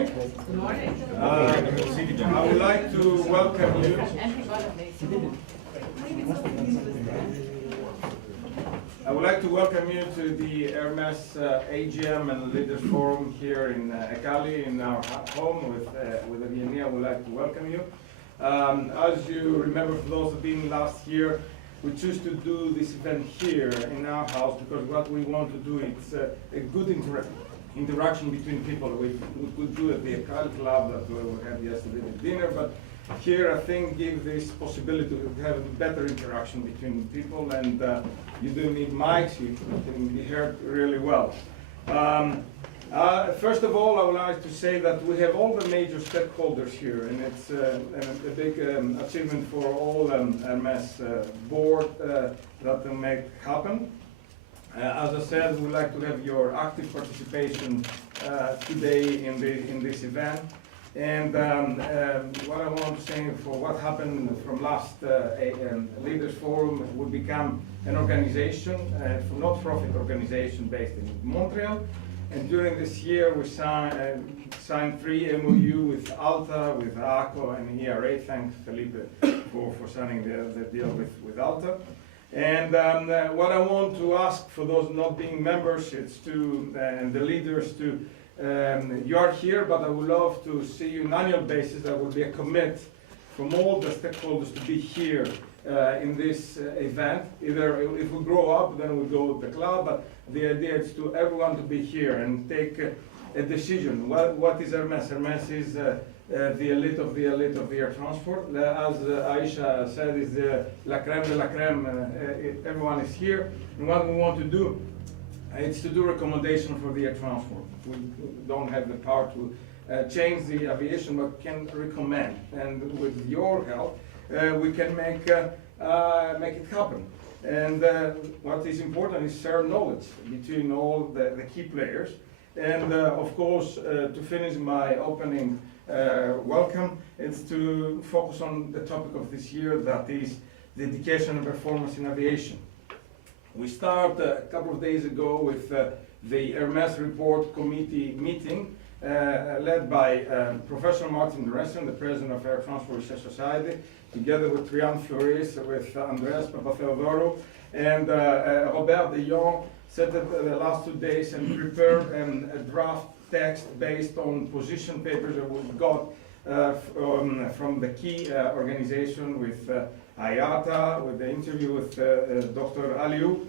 morning. Good morning. I would like to welcome you. I would like to welcome you to the Hermes AGM and Leaders Forum here in Ekali, in our home with Aviania. I would like to welcome you. As you remember, for those who have been last year, we choose to do this event here in our house because what we want to do is a good interaction between people. We could do at the Ekali Club that we had yesterday at dinner, but here I think give this possibility to have a better interaction between people, and you do need mics, you can be heard really well. First of all, I would like to say that we have all the major stakeholders here, and it's a big achievement for all Hermes board that will make happen. As I said, we'd like to have your active participation today in this event. And what I want to say for what happened from last Leaders Forum, we become an organization, a not-profit organization based in Montreal. And during this year, we signed 3 MOU with IATA, with ICAO, and ERA. Thanks, Felipe, for signing the deal with IATA. And what I want to ask for those not being members, it's to and the leaders to. You are here, but I would love to see you on an annual basis. There will be a commit from all the stakeholders to be here in this event. Either if we grow up, then we go to the club, but the idea is to everyone to be here and take a decision. What is Hermes? Hermes is the elite of the air transport. As Aisha said, is la crème de la crème. Everyone is here. And what we want to do, it's to do recommendation for the air transport. We don't have the power to change the aviation, but can recommend. And with your help, we can make it happen. And what is important is share knowledge between all the key players. And of course, to finish my opening welcome, it's to focus on the topic of this year, that is the education and performance in aviation. We start a couple of days ago with the Hermes Report Committee meeting led by Professor Martin Dressen, the President of Air Transport Research Society, together with Trian Floris, with Andreas Papatheodorou, and Robert de Jong sat the last 2 days and prepared a draft text based on position papers that we got from the key organization with IATA, with the interview with Dr. Aliu,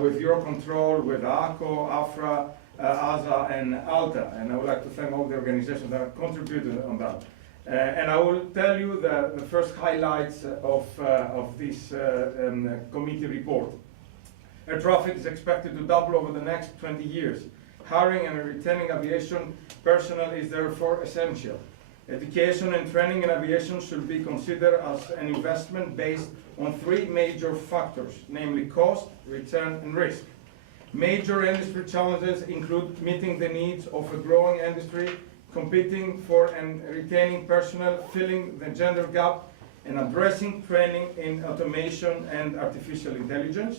with Eurocontrol, with ACO, AFRA, ASA, and ALTA. And I would like to thank all the organizations that have contributed on that. And I will tell you the first highlights of this committee report. Air traffic is expected to double over the next 20 years. Hiring and retaining aviation personnel is therefore essential. Education and training in aviation should be considered as an investment based on 3 major factors, namely cost, return, and risk. Major industry challenges include meeting the needs of a growing industry, competing for and retaining personnel, filling the gender gap, and addressing training in automation and artificial intelligence.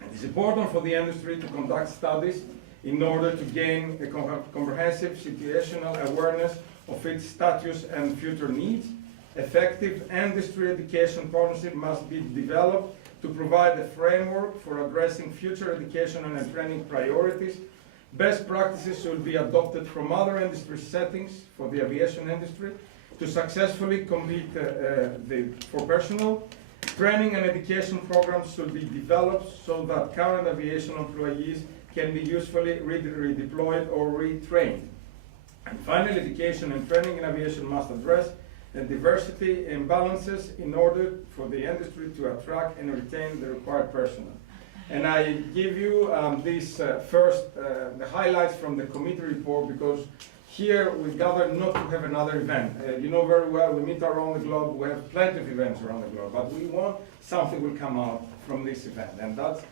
It is important for the industry to conduct studies in order to gain a comprehensive situational awareness of its status and future needs. Effective industry education partnership must be developed to provide a framework for addressing future education and training priorities. Best practices should be adopted from other industry settings for the aviation industry to successfully compete for personnel. Training and education programs should be developed so that current aviation employees can be usefully redeployed or retrained. And finally, education and training in aviation must address the diversity imbalances in order for the industry to attract and retain the required personnel. And I give you these first the highlights from the committee report, because here we gathered not to have another event. You know very well, we meet around the globe, we have plenty of events around the globe, but we want something will come out from this event. And that's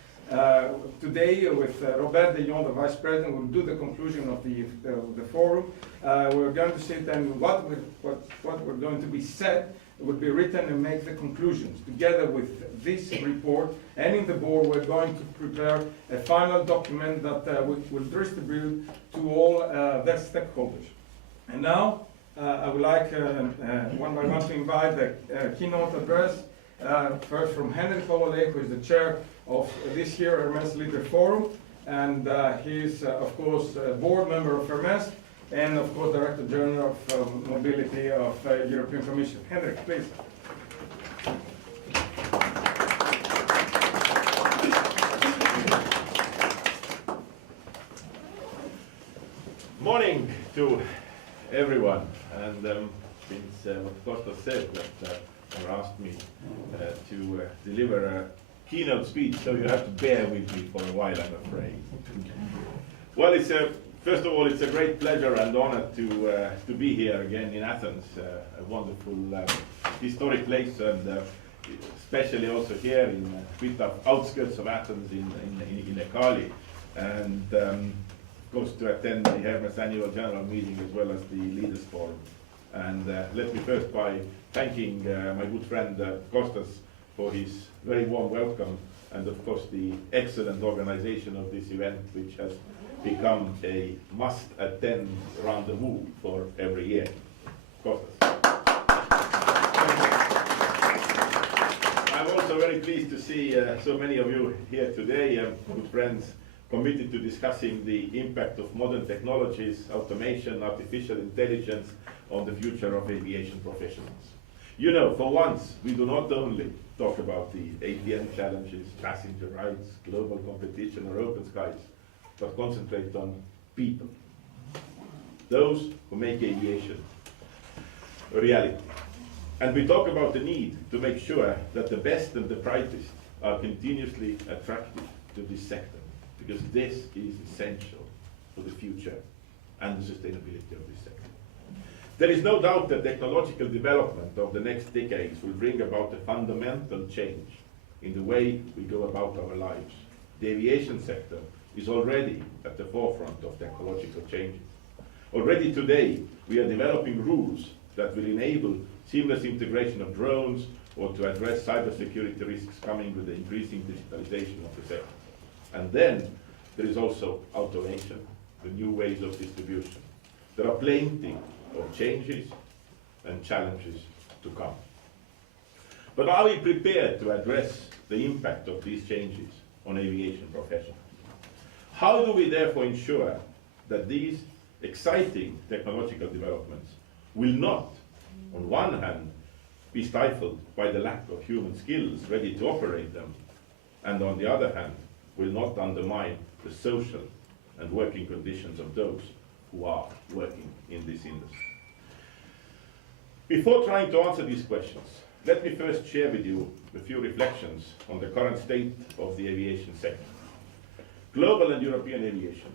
today with Robert de Jong, the Vice President, will do the conclusion of the forum. We're going to sit and what we're going to be said will be written and make the conclusions. Together with this report and in the board, we're going to prepare a final document that we will distribute to all the stakeholders. And now I would like one by one to invite the keynote address, first from Henrik Hololei, who is the chair of this year Hermes Leader Forum, and he's of course a board member of Hermes, and of course Director General of Mobility of European Commission. Henrik, please. Morning to everyone, and since what Kostas said that or asked me to deliver a keynote speech, so you have to bear with me for a while, I'm afraid. Well, first of all, it's a great pleasure and honor to be here again in Athens, a wonderful historic place, and especially also here in the outskirts of Athens in Ekali, and of course to attend the Hermes annual general meeting as well as the Leaders Forum. And let me first by thanking my good friend Kostas for his very warm welcome, and of course the excellent organization of this event, which has become a must-attend rendezvous for every year. Kostas. I'm also very pleased to see so many of you here today, good friends, committed to discussing the impact of modern technologies, automation, artificial intelligence on the future of aviation professionals. You know, for once, we do not only talk about the ATM challenges, passenger rights, global competition, or open skies, but concentrate on people, those who make aviation a reality. And we talk about the need to make sure that the best and the brightest are continuously attracted to this sector, because this is essential for the future and the sustainability of this sector. There is no doubt that technological development of the next decades will bring about a fundamental change in the way we go about our lives. The aviation sector is already at the forefront of technological changes. Already today, we are developing rules that will enable seamless integration of drones or to address cybersecurity risks coming with the increasing digitalization of the sector. And then there is also automation, the new ways of distribution. There are plenty of changes and challenges to come. But are we prepared to address the impact of these changes on aviation professionals? How do we therefore ensure that these exciting technological developments will not, on one hand, be stifled by the lack of human skills ready to operate them, and on the other hand, will not undermine the social and working conditions of those who are working in this industry? Before trying to answer these questions, let me first share with you a few reflections on the current state of the aviation sector. Global and European aviation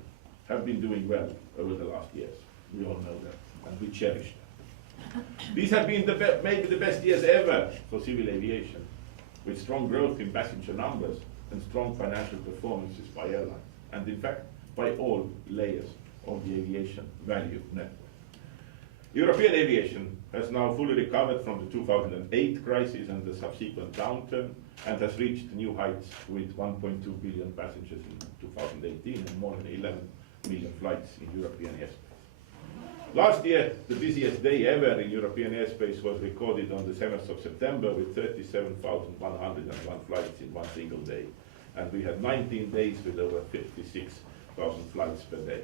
have been doing well over the last years. We all know that, and we cherish that. These have been maybe the best years ever for civil aviation, with strong growth in passenger numbers and strong financial performances by airlines, and in fact, by all layers of the aviation value network. European aviation has now fully recovered from the 2008 crisis and the subsequent downturn, and has reached new heights with 1.2 billion passengers in 2018 and more than 11 million flights in European airspace. Last year, the busiest day ever in European airspace was recorded on the 7th of September with 37,101 flights in one single day. And we had 19 days with over 56,000 flights per day.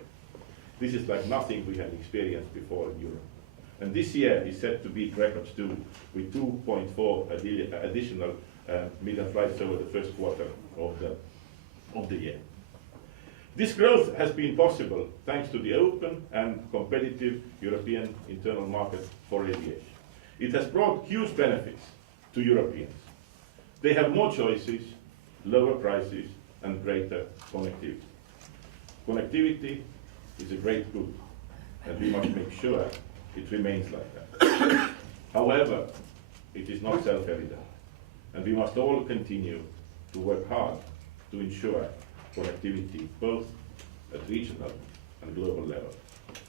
This is like nothing we had experienced before in Europe. And this year is set to beat records too, with 2.4 additional million flights over the first quarter of the year. This growth has been possible thanks to the open and competitive European internal market for aviation. It has brought huge benefits to Europeans. They have more choices, lower prices, and greater connectivity. Connectivity is a great good, and we must make sure it remains like that. However, it is not self-evident, and we must all continue to work hard to ensure connectivity both at regional and global level,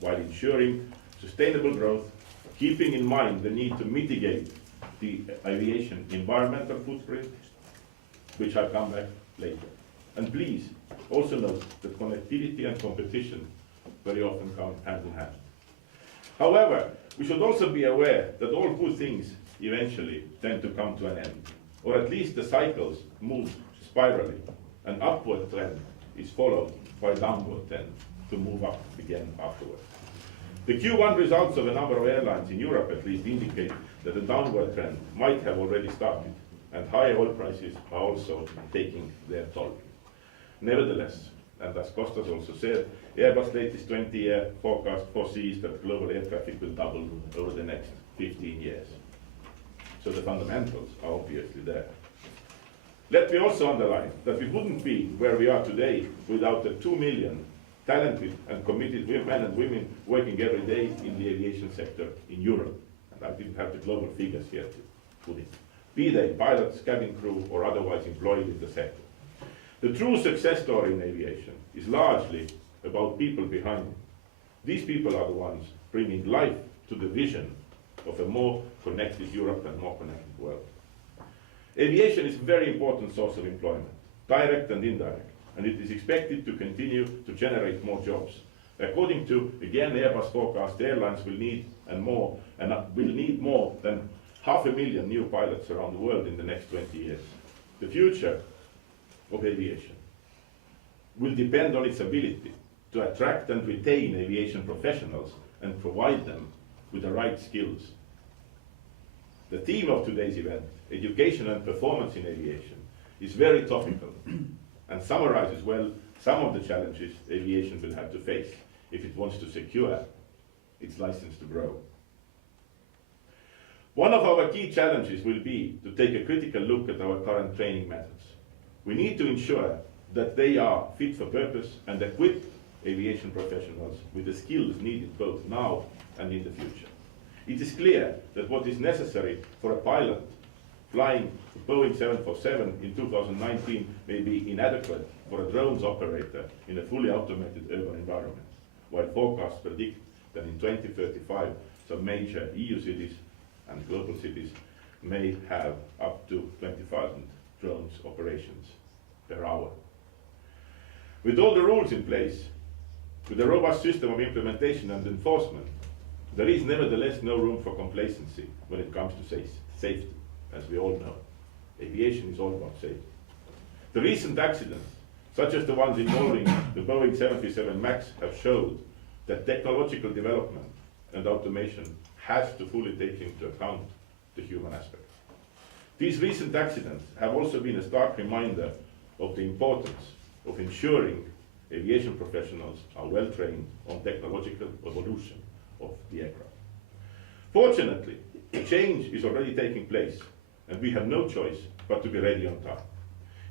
while ensuring sustainable growth, keeping in mind the need to mitigate the aviation environmental footprint, which I'll come back later. And please also note that connectivity and competition very often come hand in hand. However, we should also be aware that all good things eventually tend to come to an end, or at least the cycles move spirally. An upward trend is followed by a downward trend to move up again afterwards. The Q1 results of a number of airlines in Europe at least indicate that the downward trend might have already started, and higher oil prices are also taking their toll. Nevertheless, and as Kostas also said, Airbus' latest 20-year forecast foresees that global air traffic will double over the next 15 years. So the fundamentals are obviously there. Let me also underline that we wouldn't be where we are today without the 2 million talented and committed men and women working every day in the aviation sector in Europe. And I didn't have the global figures here to put it. Be they pilots, cabin crew, or otherwise employed in the sector. The true success story in aviation is largely about people behind it. These people are the ones bringing life to the vision of a more connected Europe and more connected world. Aviation is a very important source of employment, direct and indirect, and it is expected to continue to generate more jobs. According to, again, Airbus forecast, airlines will need more than 500,000 new pilots around the world in the next 20 years. The future of aviation will depend on its ability to attract and retain aviation professionals and provide them with the right skills. The theme of today's event, education and performance in aviation, is very topical and summarizes well some of the challenges aviation will have to face if it wants to secure its license to grow. One of our key challenges will be to take a critical look at our current training methods. We need to ensure that they are fit for purpose and equip aviation professionals with the skills needed both now and in the future. It is clear that what is necessary for a pilot flying a Boeing 747 in 2019 may be inadequate for a drones operator in a fully automated urban environment, while forecasts predict that in 2035 some major EU cities and global cities may have up to 20,000 drones operations per hour. With all the rules in place, with a robust system of implementation and enforcement, there is nevertheless no room for complacency when it comes to safety, as we all know. Aviation is all about safety. The recent accidents, such as the ones involving the Boeing 737 MAX, have showed that technological development and automation has to fully take into account the human aspect. These recent accidents have also been a stark reminder of the importance of ensuring aviation professionals are well trained on technological evolution of the aircraft. Fortunately, change is already taking place, and we have no choice but to be ready on time.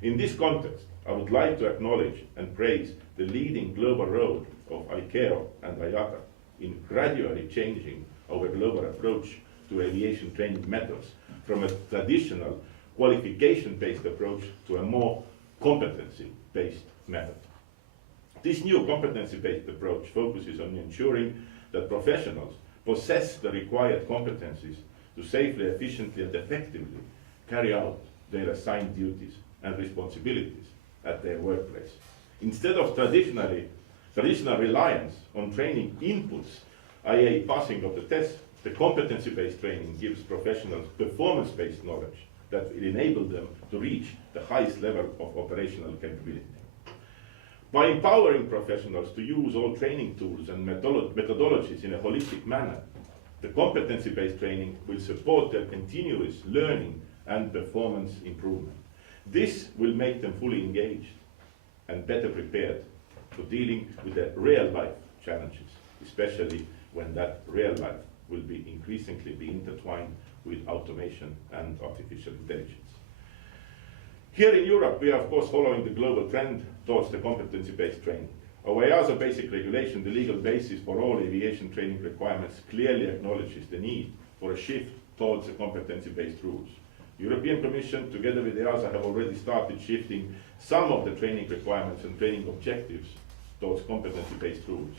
In this context, I would like to acknowledge and praise the leading global role of ICAO and IATA in gradually changing our global approach to aviation training methods from a traditional qualification-based approach to a more competency-based method. This new competency-based approach focuses on ensuring that professionals possess the required competencies to safely, efficiently, and effectively carry out their assigned duties and responsibilities at their workplace. Instead of traditional reliance on training inputs, i.e. passing of the test, the competency-based training gives professionals performance-based knowledge that will enable them to reach the highest level of operational capability. By empowering professionals to use all training tools and methodologies in a holistic manner, the competency-based training will support their continuous learning and performance improvement. This will make them fully engaged and better prepared for dealing with the real-life challenges, especially when that real life will be increasingly be intertwined with automation and artificial intelligence. Here in Europe, we are of course following the global trend towards the competency-based training. Our EASA basic regulation, the legal basis for all aviation training requirements, clearly acknowledges the need for a shift towards the competency-based rules. The European Commission, together with EASA, have already started shifting some of the training requirements and training objectives towards competency-based rules.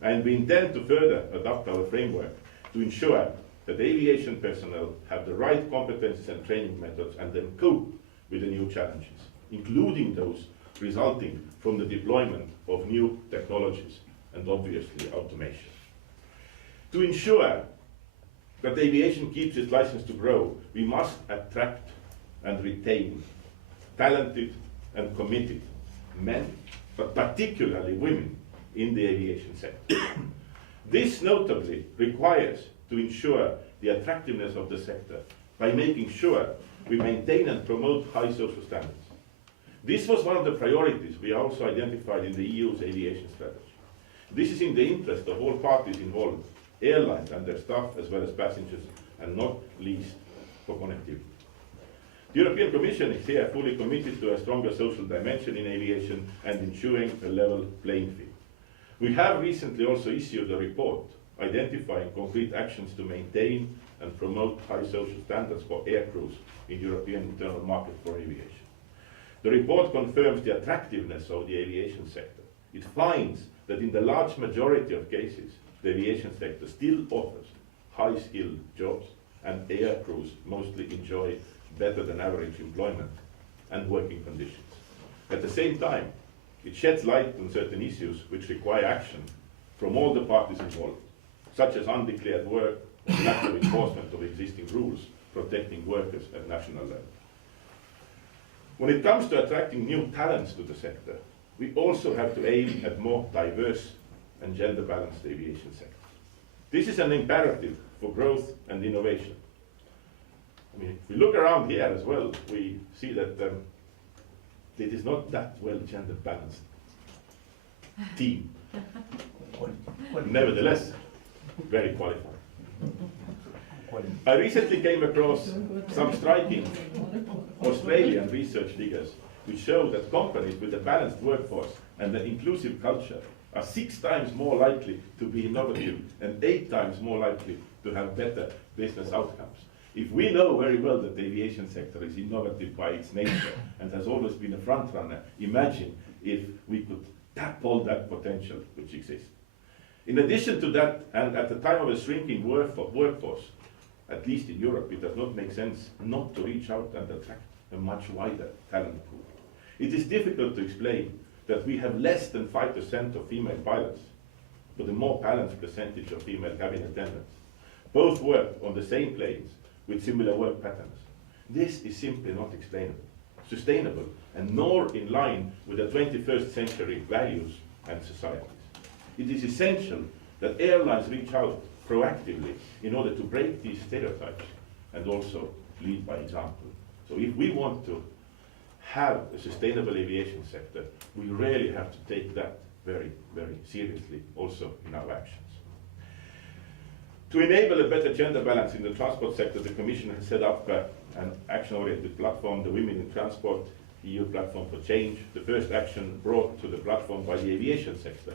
And we intend to further adapt our framework to ensure that aviation personnel have the right competencies and training methods and then cope with the new challenges, including those resulting from the deployment of new technologies and obviously automation. To ensure that aviation keeps its license to grow, we must attract and retain talented and committed men, but particularly women, in the aviation sector. This notably requires to ensure the attractiveness of the sector by making sure we maintain and promote high social standards. This was one of the priorities we also identified in the EU's aviation strategy. This is in the interest of all parties involved, airlines and their staff, as well as passengers, and not least for connectivity. The European Commission is here fully committed to a stronger social dimension in aviation and ensuring a level playing field. We have recently also issued a report identifying concrete actions to maintain and promote high social standards for air crews in European internal market for aviation. The report confirms the attractiveness of the aviation sector. It finds that in the large majority of cases, the aviation sector still offers high-skilled jobs, and air crews mostly enjoy better than average employment and working conditions. At the same time, it sheds light on certain issues which require action from all the parties involved, such as undeclared work or lack of enforcement of existing rules protecting workers at national level. When it comes to attracting new talents to the sector, we also have to aim at more diverse and gender-balanced aviation sector. This is an imperative for growth and innovation. I mean, if we look around here as well, we see that it is not that well gender-balanced team. Nevertheless, very qualified. I recently came across some striking Australian research figures which show that companies with a balanced workforce and an inclusive culture are 6 times more likely to be innovative and 8 times more likely to have better business outcomes. If we know very well that the aviation sector is innovative by its nature and has always been a front runner, imagine if we could tap all that potential which exists. In addition to that, and at the time of a shrinking workforce, at least in Europe, it does not make sense not to reach out and attract a much wider talent pool. It is difficult to explain that we have less than 5% of female pilots, but a more balanced percentage of female cabin attendants. Both work on the same planes with similar work patterns. This is simply not explainable, sustainable, and nor in line with the 21st century values and societies. It is essential that airlines reach out proactively in order to break these stereotypes and also lead by example. So if we want to have a sustainable aviation sector, we really have to take that very, very seriously also in our actions. To enable a better gender balance in the transport sector, the Commission has set up an action-oriented platform, the Women in Transport EU Platform for Change. The first action brought to the platform by the aviation sector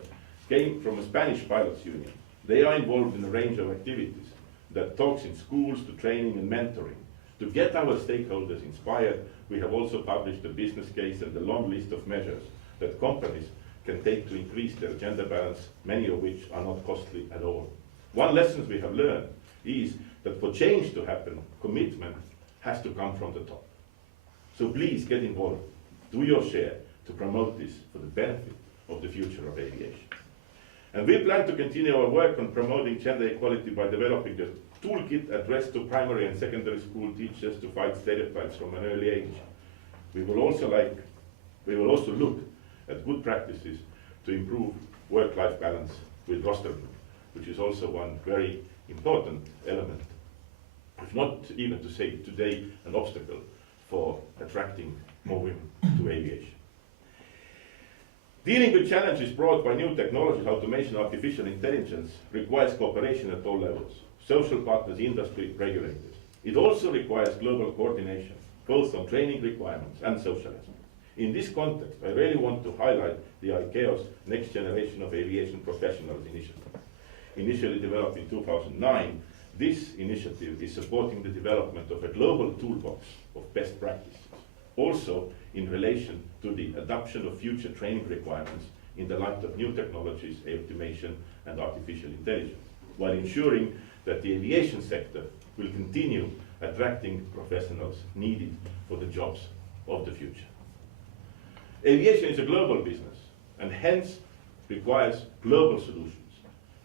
came from a Spanish pilots union. They are involved in a range of activities that talks in schools to training and mentoring. To get our stakeholders inspired, we have also published a business case and a long list of measures that companies can take to increase their gender balance, many of which are not costly at all. One lesson we have learned is that for change to happen, commitment has to come from the top. So please get involved, do your share to promote this for the benefit of the future of aviation. And we plan to continue our work on promoting gender equality by developing a toolkit addressed to primary and secondary school teachers to fight stereotypes from an early age. We will also look at good practices to improve work-life balance with rostering, which is also one very important element, if not even to say today an obstacle for attracting more women to aviation. Dealing with challenges brought by new technologies, automation, artificial intelligence requires cooperation at all levels, social partners, industry, regulators. It also requires global coordination, both on training requirements and social aspects. In this context, I really want to highlight the ICAO's Next Generation of Aviation Professionals initiative. Initially developed in 2009, this initiative is supporting the development of a global toolbox of best practices, also in relation to the adoption of future training requirements in the light of new technologies, automation and artificial intelligence, while ensuring that the aviation sector will continue attracting professionals needed for the jobs of the future. Aviation is a global business and hence requires global solutions.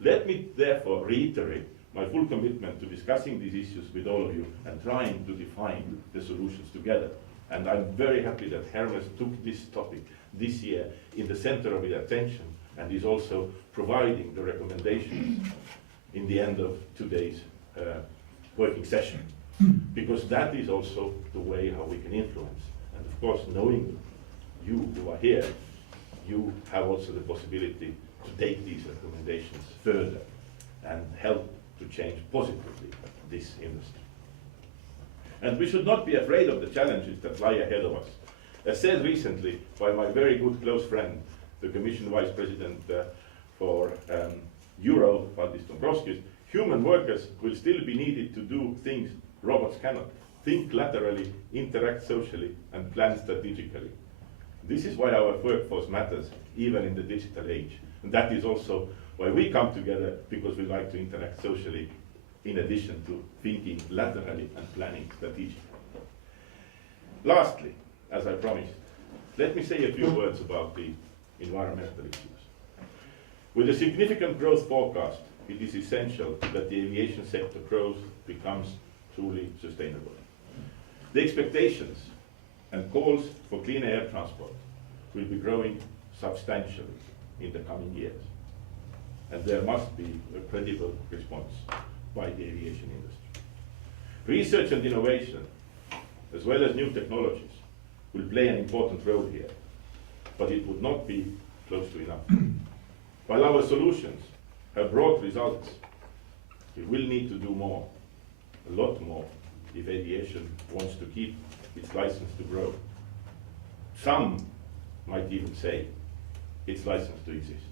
Let me therefore reiterate my full commitment to discussing these issues with all of you and trying to define the solutions together. And I'm very happy that Hermes took this topic this year in the center of its attention and is also providing the recommendations in the end of today's working session. Because that is also the way how we can influence. And of course, knowing you who are here, you have also the possibility to take these recommendations further and help to change positively this industry. And we should not be afraid of the challenges that lie ahead of us. As said recently by my very good close friend, the Commission Vice President for Euro, Valdis Dombrovskis, human workers will still be needed to do things robots cannot. Think laterally, interact socially, and plan strategically. This is why our workforce matters, even in the digital age. And that is also why we come together, because we like to interact socially, in addition to thinking laterally and planning strategically. Lastly, as I promised, let me say a few words about the environmental issues. With a significant growth forecast, it is essential that the aviation sector growth becomes truly sustainable. The expectations and calls for clean air transport will be growing substantially in the coming years. And there must be a credible response by the aviation industry. Research and innovation, as well as new technologies, will play an important role here, but it would not be close to enough. While our solutions have brought results, we will need to do more, a lot more, if aviation wants to keep its license to grow. Some might even say its license to exist.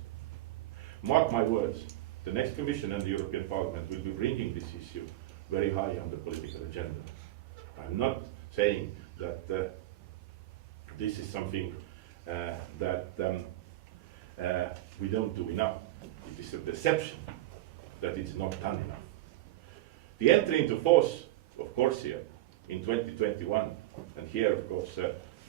Mark my words, the next Commission and the European Parliament will be bringing this issue very high on the political agenda. I'm not saying that this is something that we don't do enough. It is a perception that it's not done enough. The entry into force of CORSIA in 2021, and here of course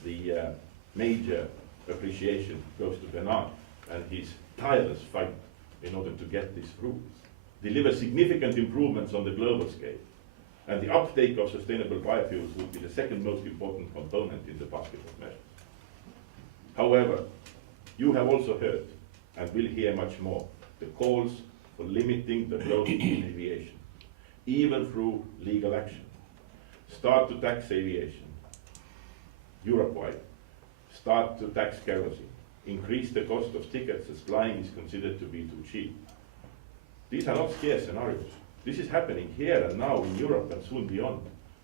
the major appreciation goes to Benard and his tireless fight in order to get this through, deliver significant improvements on the global scale, and the uptake of sustainable biofuels will be the second most important component in the basket of measures. However, you have also heard, and will hear much more, the calls for limiting the growth in aviation, even through legal action. Start to tax aviation, Europe-wide. Start to tax kerosene. Increase the cost of tickets as flying is considered to be too cheap. These are not scare scenarios. This is happening here and now in Europe and soon beyond.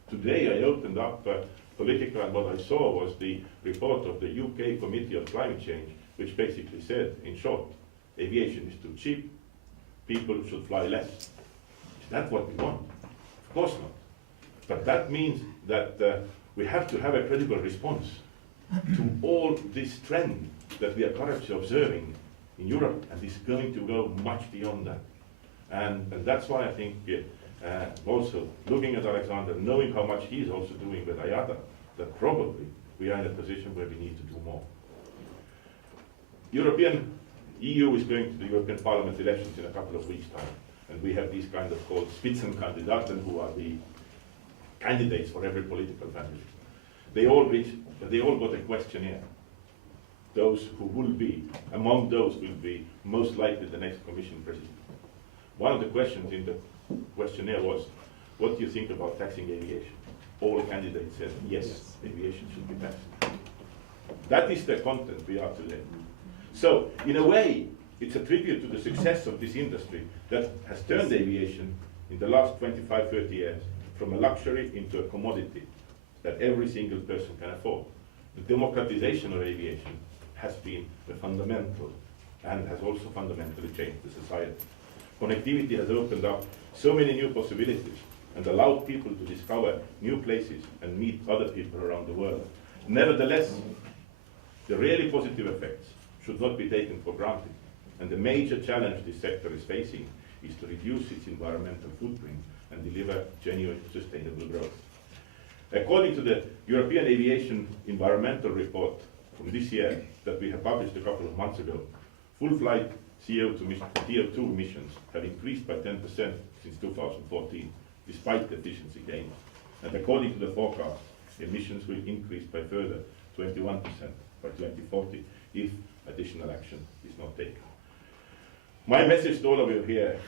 Today I opened up Politica, and what I saw was the report of the UK Committee on Climate Change, which basically said, in short, aviation is too cheap, people should fly less. Is that what we want? Of course not. But that means that we have to have a credible response to all this trend that we are currently observing in Europe, and is going to go much beyond that. And that's why I think also looking at Alexandre, knowing how much he's also doing with IATA, that probably we are in a position where we need to do more. EU is going to the European Parliament elections in a couple of weeks' time, and we have these kind of called Spitzenkandidaten, who are the candidates for every political family. They all got a questionnaire. Those who will be, among those will be most likely the next Commission President. One of the questions in the questionnaire was, what do you think about taxing aviation? All candidates said, yes, aviation should be taxed. That is the content we are today. So, in a way, it's a tribute to the success of this industry that has turned aviation in the last 25, 30 years from a luxury into a commodity that every single person can afford. The democratization of aviation has been a fundamental and has also fundamentally changed the society. Connectivity has opened up so many new possibilities and allowed people to discover new places and meet other people around the world. Nevertheless, the really positive effects should not be taken for granted, and the major challenge this sector is facing is to reduce its environmental footprint and deliver genuine sustainable growth. According to the European Aviation Environmental Report from this year that we have published a couple of months ago, full flight CO2 emissions have increased by 10% since 2014, despite the efficiency gains. And according to the forecast, emissions will increase by further 21% by 2040 if additional action is not taken. My message to all of you here,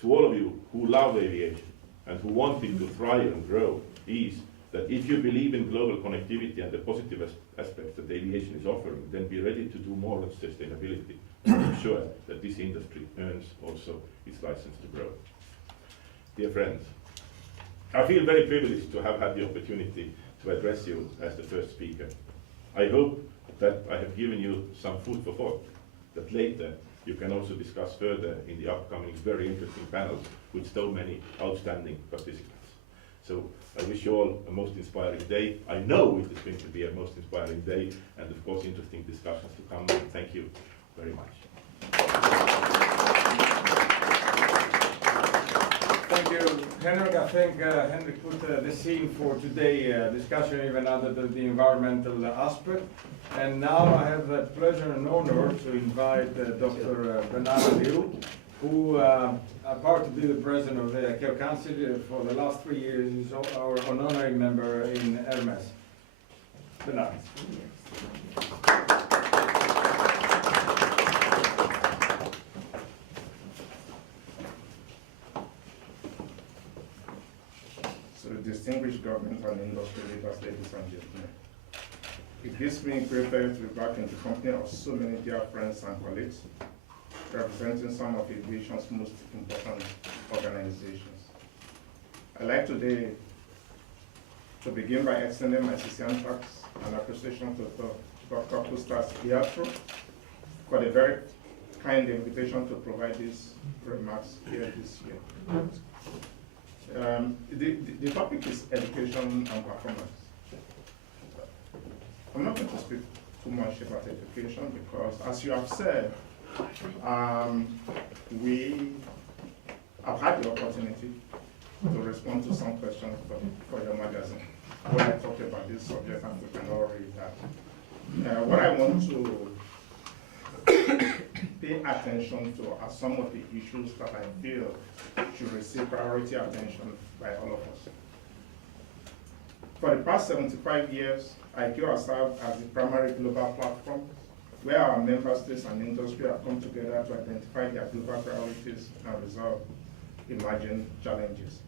to all of you who love aviation and who want it to thrive and grow, is that if you believe in global connectivity and the positive aspects that aviation is offering, then be ready to do more on sustainability and ensure that this industry earns also its license to grow. Dear friends, I feel very privileged to have had the opportunity to address you as the first speaker. I hope that I have given you some food for thought, that later you can also discuss further in the upcoming very interesting panels with so many outstanding participants. So I wish you all a most inspiring day. I know it is going to be a most inspiring day, and of course interesting discussions to come. Thank you very much. Thank you, Henrik. I think Henrik put the scene for today's discussion, even under the environmental aspect. And now I have the pleasure and honor to invite Dr. Benard Aliu, who, apart to be the president of the ICAO Council for the last 3 years, is our honorary member in Hermes. Benard. So, distinguished government and industry leaders, ladies and gentlemen, it gives me great pleasure to be back in the company of so many dear friends and colleagues, representing some of aviation's most important organizations. I'd like today to begin by extending my sincere thanks and appreciation to Dr. Kostas Iatrou for the very kind invitation to provide these remarks here this year. The topic is education and performance. I'm not going to speak too much about education because, as you have said, we have had the opportunity to respond to some questions for your magazine when I talked about this subject, and we can all read that. What I want to pay attention to are some of the issues that I feel should receive priority attention by all of us. For the past 75 years, ICAO has served as the primary global platform where our member states and industry have come together to identify their global priorities and resolve emerging challenges.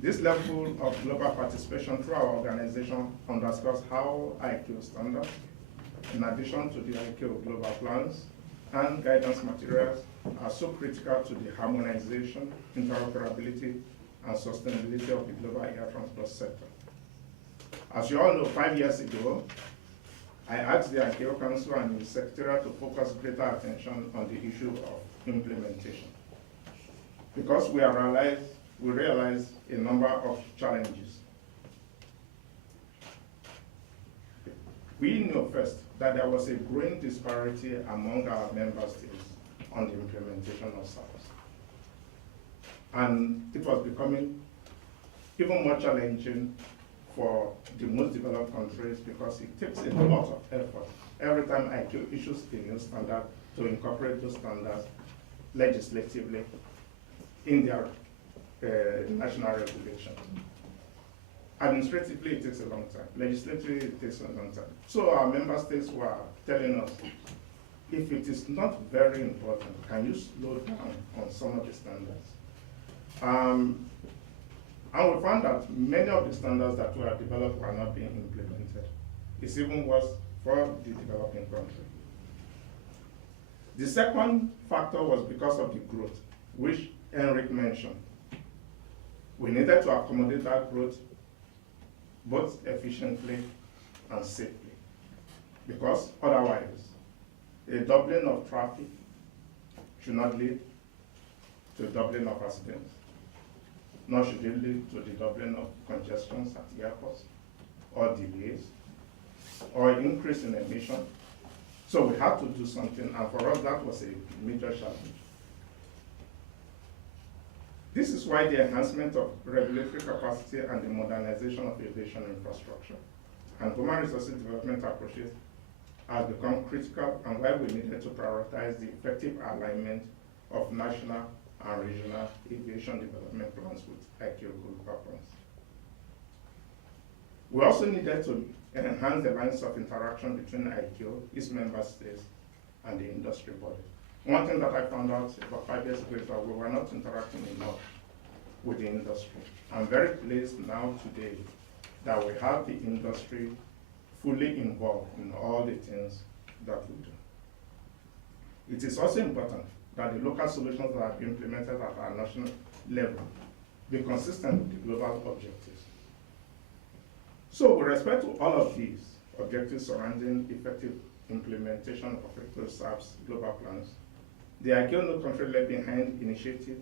This level of global participation through our organization underscores how ICAO standards, in addition to the ICAO global plans and guidance materials, are so critical to the harmonization, interoperability, and sustainability of the global air transport sector. As you all know, 5 years ago, I asked the ICAO Council and the Secretariat to focus greater attention on the issue of implementation, because we realized a number of challenges. We knew first that there was a growing disparity among our member states on the implementation of SARS. And it was becoming even more challenging for the most developed countries because it takes a lot of effort every time ICAO issues a new standard to incorporate those standards legislatively in their national regulations. Administratively, it takes a long time. Legislatively, it takes a long time. So our member states were telling us, if it is not very important, can you slow down on some of the standards? And we found that many of the standards that were developed were not being implemented. It's even worse for the developing country. The second factor was because of the growth, which Henrik mentioned. We needed to accommodate that growth both efficiently and safely, because otherwise, a doubling of traffic should not lead to a doubling of accidents, nor should it lead to the doubling of congestions at airports, or delays, or increase in emission. So we had to do something, and for us that was a major challenge. This is why the enhancement of regulatory capacity and the modernization of aviation infrastructure and human resources development approaches has become critical and why we needed to prioritize the effective alignment of national and regional aviation development plans with ICAO global plans. We also needed to enhance the lines of interaction between ICAO, its member states, and the industry body. One thing that I found out about 5 years ago is that we were not interacting enough with the industry. I'm very pleased now today that we have the industry fully involved in all the things that we do. It is also important that the local solutions that are implemented at our national level be consistent with the global objectives. So with respect to all of these objectives surrounding effective implementation of ICAO SAP's global plans, the ICAO No Country Left Behind initiative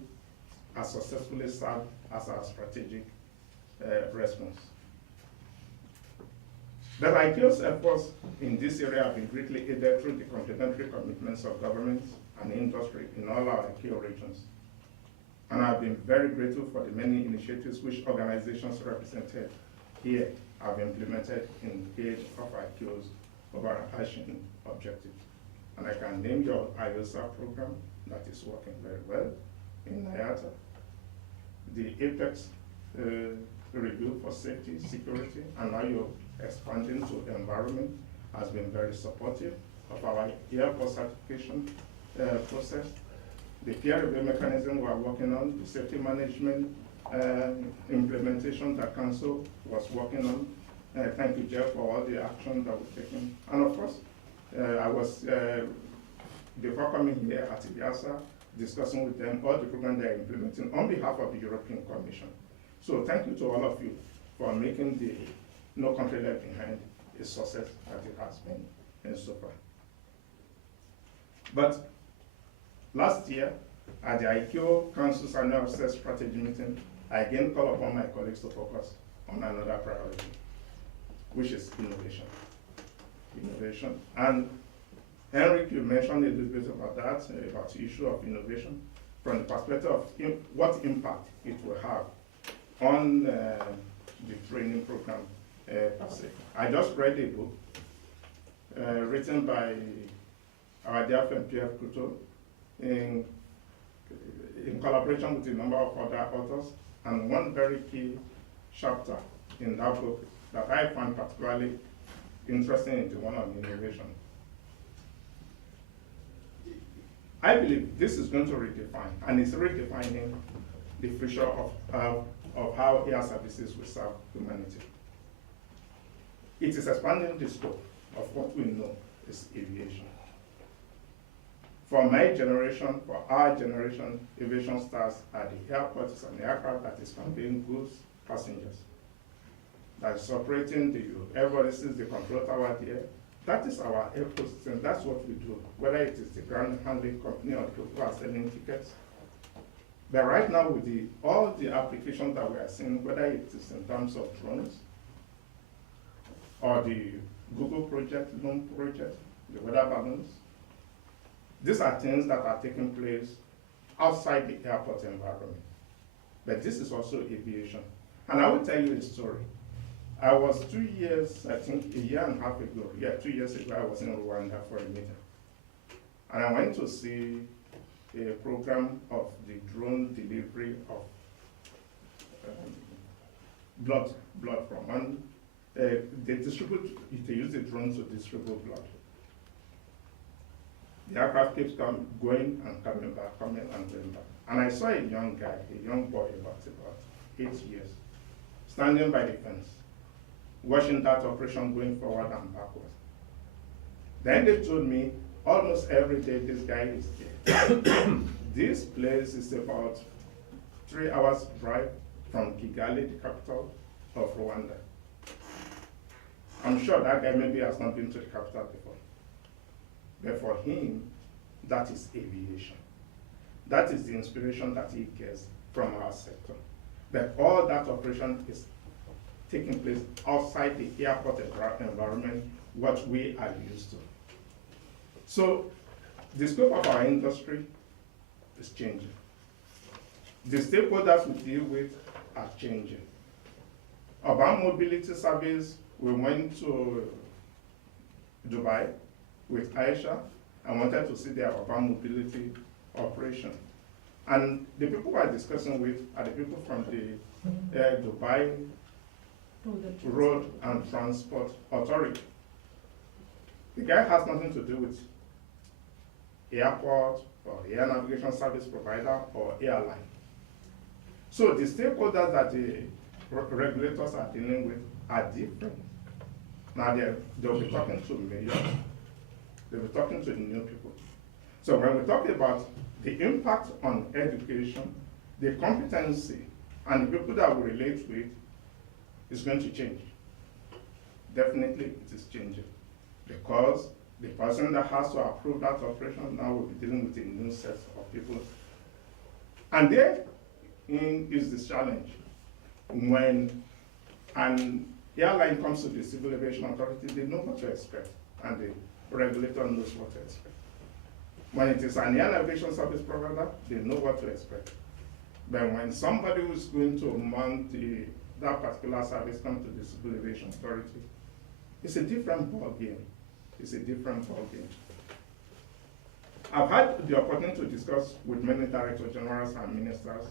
has successfully served as our strategic response. The ICAO's efforts in this area have been greatly aided through the complementary commitments of governments and industry in all our ICAO regions. And I've been very grateful for the many initiatives which organizations represented here have implemented in aid of ICAO's overarching objectives. And I can name your IOSA program that is working very well in IATA, the Apex review for safety, security, and now you're expanding to environment has been very supportive of our airport certification process. The peer review mechanism we are working on, the safety management implementation that Council was working on. Thank you, Jeff, for all the action that we're taking. And of course, I was, before coming here at IATA, discussing with them all the programs they are implementing on behalf of the European Commission. So thank you to all of you for making the No Country Left Behind a success as it has been in so far. But last year, at the ICAO Council's annual access strategy meeting, I again call upon my colleagues to focus on another priority, which is innovation. Innovation. And Henrik, you mentioned a little bit about that, about the issue of innovation, from the perspective of what impact it will have on the training program per se. I just read a book written by our dear friend Pierre Couteau in collaboration with a number of other authors, and one very key chapter in that book that I found particularly interesting is the one on innovation. I believe this is going to redefine, and it's redefining the future of how air services will serve humanity. It is expanding the scope of what we know is aviation. For my generation, for our generation, aviation starts at the airport. It's an aircraft that is conveying goods, passengers, that is operating everybody sees the control tower there. That is our ecosystem. That's what we do, whether it is the ground handling company or the people who are selling tickets. But right now, with all the applications that we are seeing, whether it is in terms of drones or the Google project, Loom project, the weather balloons, these are things that are taking place outside the airport environment. But this is also aviation. And I will tell you a story. I was 2 years, I think a year and a half ago, 2 years ago, I was in Rwanda for a meeting. And I went to see a program of the drone delivery of blood from one. They use the drones to distribute blood. The aircraft keeps going and coming back, coming and going back. And I saw a young guy, a young boy about 8 years, standing by the fence, watching that operation going forward and backward. Then they told me almost every day this guy is there. This place is about 3 hours drive from Kigali, the capital of Rwanda. I'm sure that guy maybe has not been to the capital before. But for him, that is aviation. That is the inspiration that he gets from our sector. But all that operation is taking place outside the airport environment, what we are used to. So the scope of our industry is changing. The stakeholders we deal with are changing. Urban mobility service, we went to Dubai with Aisha. I wanted to see their urban mobility operation. And the people we're discussing with are the people from the Dubai Road and Transport Authority. The guy has nothing to do with airport or air navigation service provider or airline. So the stakeholders that the regulators are dealing with are different. Now they'll be talking to millions, they'll be talking to the new people. So when we talk about the impact on education, the competency, and the people that we relate with is going to change. Definitely it is changing, because the person that has to approve that operation now will be dealing with a new set of people. And therein is the challenge. When an airline comes to the Civil Aviation Authority, they know what to expect, and the regulator knows what to expect. When it is an air navigation service provider, they know what to expect. But when somebody who's going to mount that particular service comes to the Civil Aviation Authority, it's a different ballgame. It's a different ballgame. I've had the opportunity to discuss with many director generals and ministers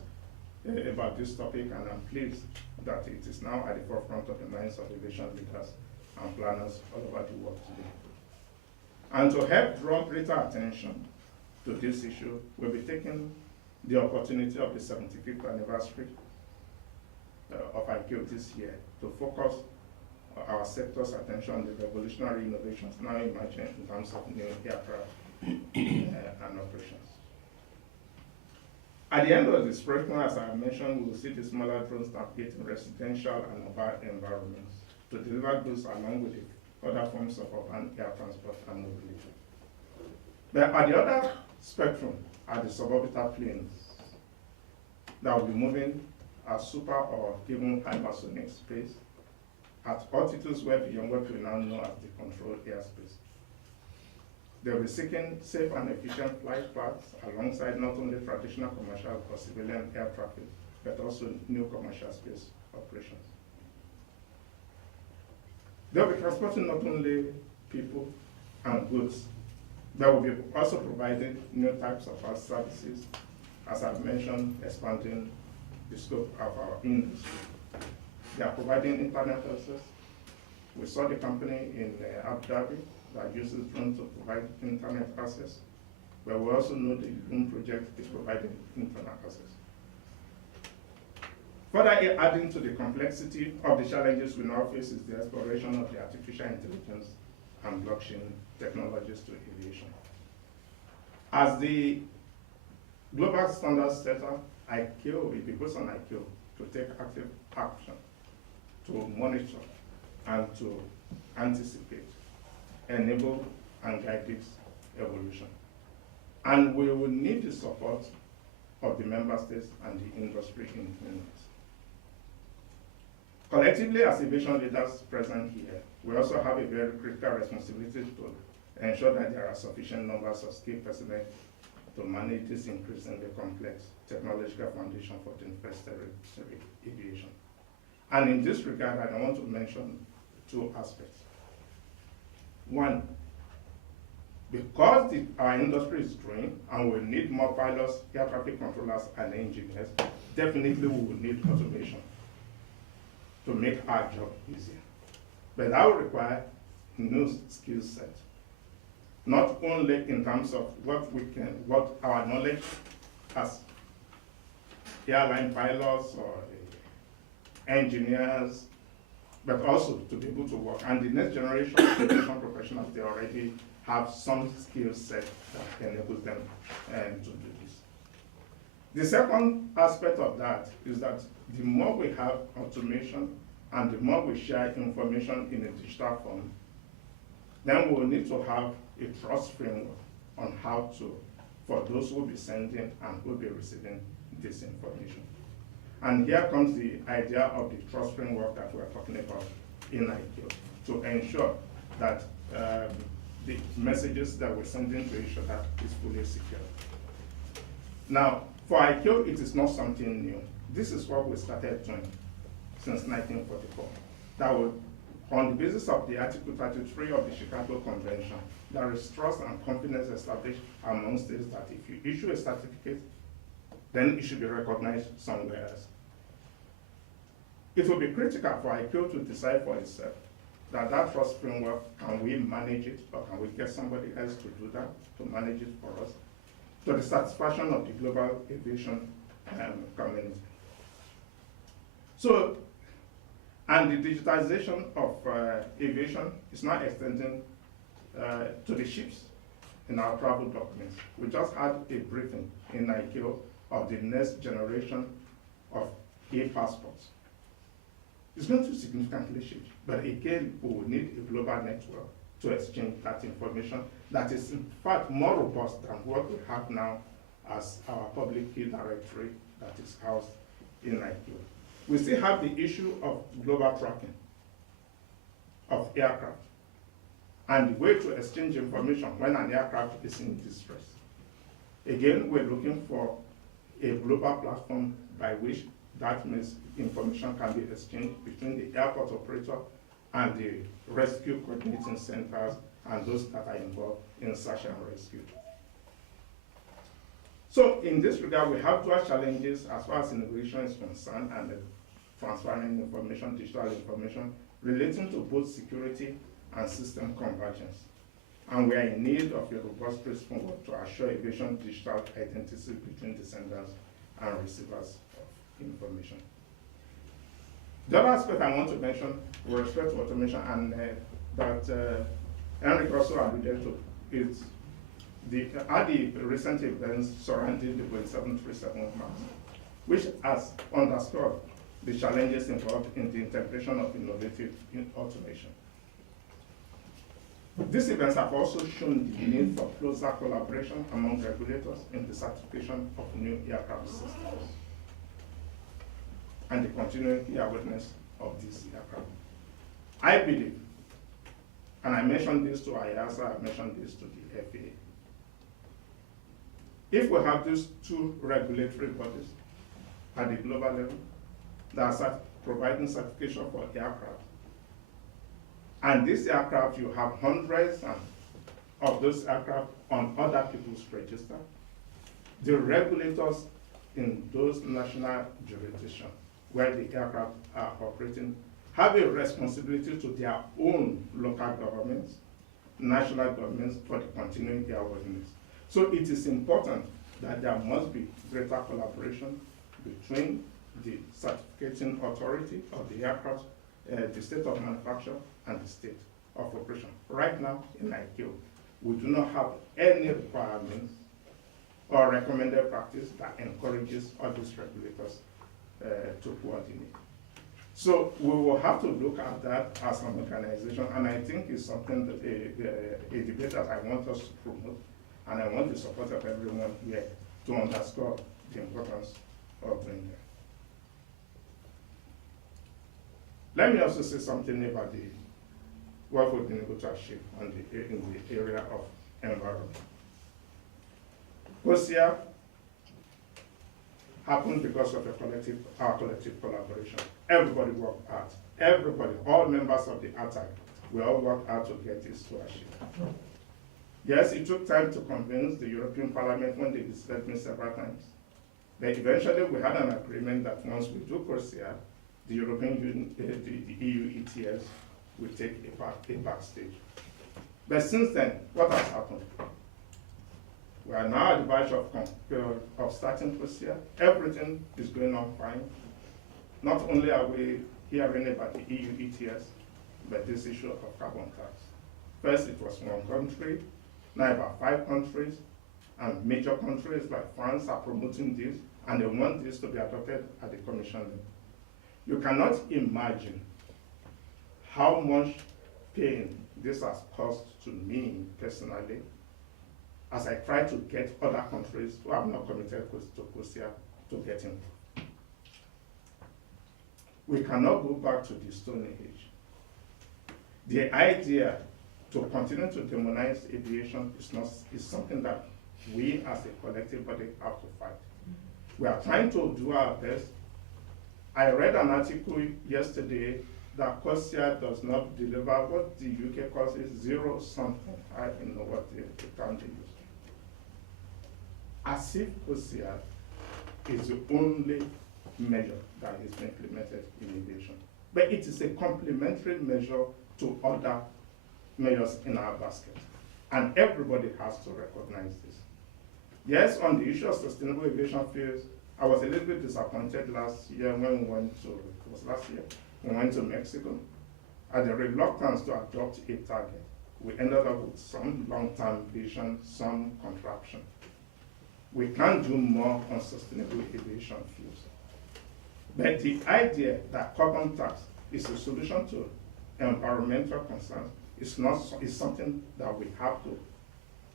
about this topic, and I'm pleased that it is now at the forefront of the minds of aviation leaders and planners all over the world today. And to help draw greater attention to this issue, we'll be taking the opportunity of the 75th anniversary of ICAO this year to focus our sector's attention on the revolutionary innovations now emerging in terms of new aircraft and operations. At the end of this program, as I mentioned, we will see the smaller drones navigating residential and urban environments to deliver goods along with the other forms of urban air transport and mobility. But at the other spectrum are the suborbital planes that will be moving at super or even hypersonic space at altitudes well beyond what we now know as the controlled airspace. They will be seeking safe and efficient flight paths alongside not only traditional commercial or civilian air traffic, but also new commercial space operations. They will be transporting not only people and goods, they will be also providing new types of services, as I've mentioned, expanding the scope of our industry. They are providing internet access. We saw the company in Abu Dhabi that uses drones to provide internet access, but we also know the Loon project is providing internet access. Further adding to the complexity of the challenges we now face is the exploration of the artificial intelligence and blockchain technologies to aviation. As the global standard setter, ICAO, it depends on ICAO to take active action, to monitor and to anticipate, enable and guide this evolution. And we will need the support of the member states and the industry in doing this. Collectively, as aviation leaders present here, we also have a very critical responsibility to ensure that there are sufficient numbers of skilled personnel to manage this increasingly complex technological foundation for the interstellar aviation. And in this regard, I want to mention two aspects. One, because our industry is growing and we need more pilots, air traffic controllers, and engineers, definitely we will need automation to make our job easier. But that will require new skill set, not only in terms of what our knowledge as airline pilots or engineers, but also to be able to work. And the next generation of aviation professionals, they already have some skill set that enables them to do this. The second aspect of that is that the more we have automation and the more we share information in a digital form, then we will need to have a trust framework on how to, for those who will be sending and who will be receiving this information. And here comes the idea of the trust framework that we're talking about in ICAO, to ensure that the messages that we're sending to each other is fully secure. Now, for ICAO, it is not something new. This is what we started doing since 1944. That we On the basis of the Article 33 of the Chicago Convention, there is trust and confidence established among states that if you issue a certificate, then it should be recognized somewhere else. It will be critical for ICAO to decide for itself that trust framework, can we manage it, or can we get somebody else to do that, to manage it for us, to the satisfaction of the global aviation community. So, and the digitization of aviation is now extending to the ships in our travel documents. We just had a briefing in ICAO of the next generation of e-passports. It's going to significantly change, but again, we will need a global network to exchange that information that is in fact more robust than what we have now as our public key directory that is housed in ICAO. We still have the issue of global tracking of aircraft and the way to exchange information when an aircraft is in distress. Again, we're looking for a global platform by which that means information can be exchanged between the airport operator and the rescue coordinating centers and those that are involved in search and rescue. So in this regard, we have dual challenges as far as immigration is concerned and transferring information, digital information, relating to both security and system convergence. And we are in need of a robust risk framework to assure aviation digital identity between the senders and receivers of information. The other aspect I want to mention with respect to automation and that Henrik also alluded to is the recent events surrounding the Boeing 737 MAX, which has underscored the challenges involved in the integration of innovative automation. These events have also shown the need for closer collaboration among regulators in the certification of new aircraft systems and the continuing awareness of these aircraft. I believe, and I mentioned this to IATA, I mentioned this to the FAA, if we have these two regulatory bodies at the global level that are providing certification for aircraft, and this aircraft, you have hundreds of those aircraft on other people's register, the regulators in those national jurisdictions where the aircraft are operating have a responsibility to their own local governments, national governments for the continuing airworthiness. So it is important that there must be greater collaboration between the certificating authority of the aircraft, the state of manufacture, and the state of operation. Right now in ICAO, we do not have any requirements or recommended practice that encourages all these regulators to coordinate. So we will have to look at that as an organization, and I think it's something that a debate that I want us to promote, and I want the support of everyone here to underscore the importance of doing that. Let me also say something about what we've been able to achieve in the area of environment. COSIA happened because of our collective collaboration. Everybody worked hard. Everybody, all members of the IATA, we all worked hard to get this to achieve. Yes, it took time to convince the European Parliament when they visited me several times. But eventually we had an agreement that once we do COSIA, the European Union, the EU ETS will take a backstage. But since then, what has happened? We are now at the verge of starting COSIA. Everything is going on fine. Not only are we hearing about the EU ETS, but this issue of carbon tax. First, it was one country, now about 5 countries, and major countries like France are promoting this, and they want this to be adopted at the Commission level. You cannot imagine how much pain this has caused to me personally as I try to get other countries who have not committed to COSIA to get involved. We cannot go back to the Stone Age. The idea to continue to demonize aviation is something that we as a collective body have to fight. We are trying to do our best. I read an article yesterday that Kostas does not deliver what the UK calls is zero something. I don't know what the term they use. As if Kostas is the only measure that is implemented in aviation. But it is a complementary measure to other measures in our basket. And everybody has to recognize this. Yes, on the issue of sustainable aviation fuels, I was a little bit disappointed last year when we went to, it was last year, we went to Mexico. At the reluctance to adopt a target, we ended up with some long-term vision, some contraption. We can do more on sustainable aviation fuels. But the idea that carbon tax is a solution to environmental concerns is something that we have to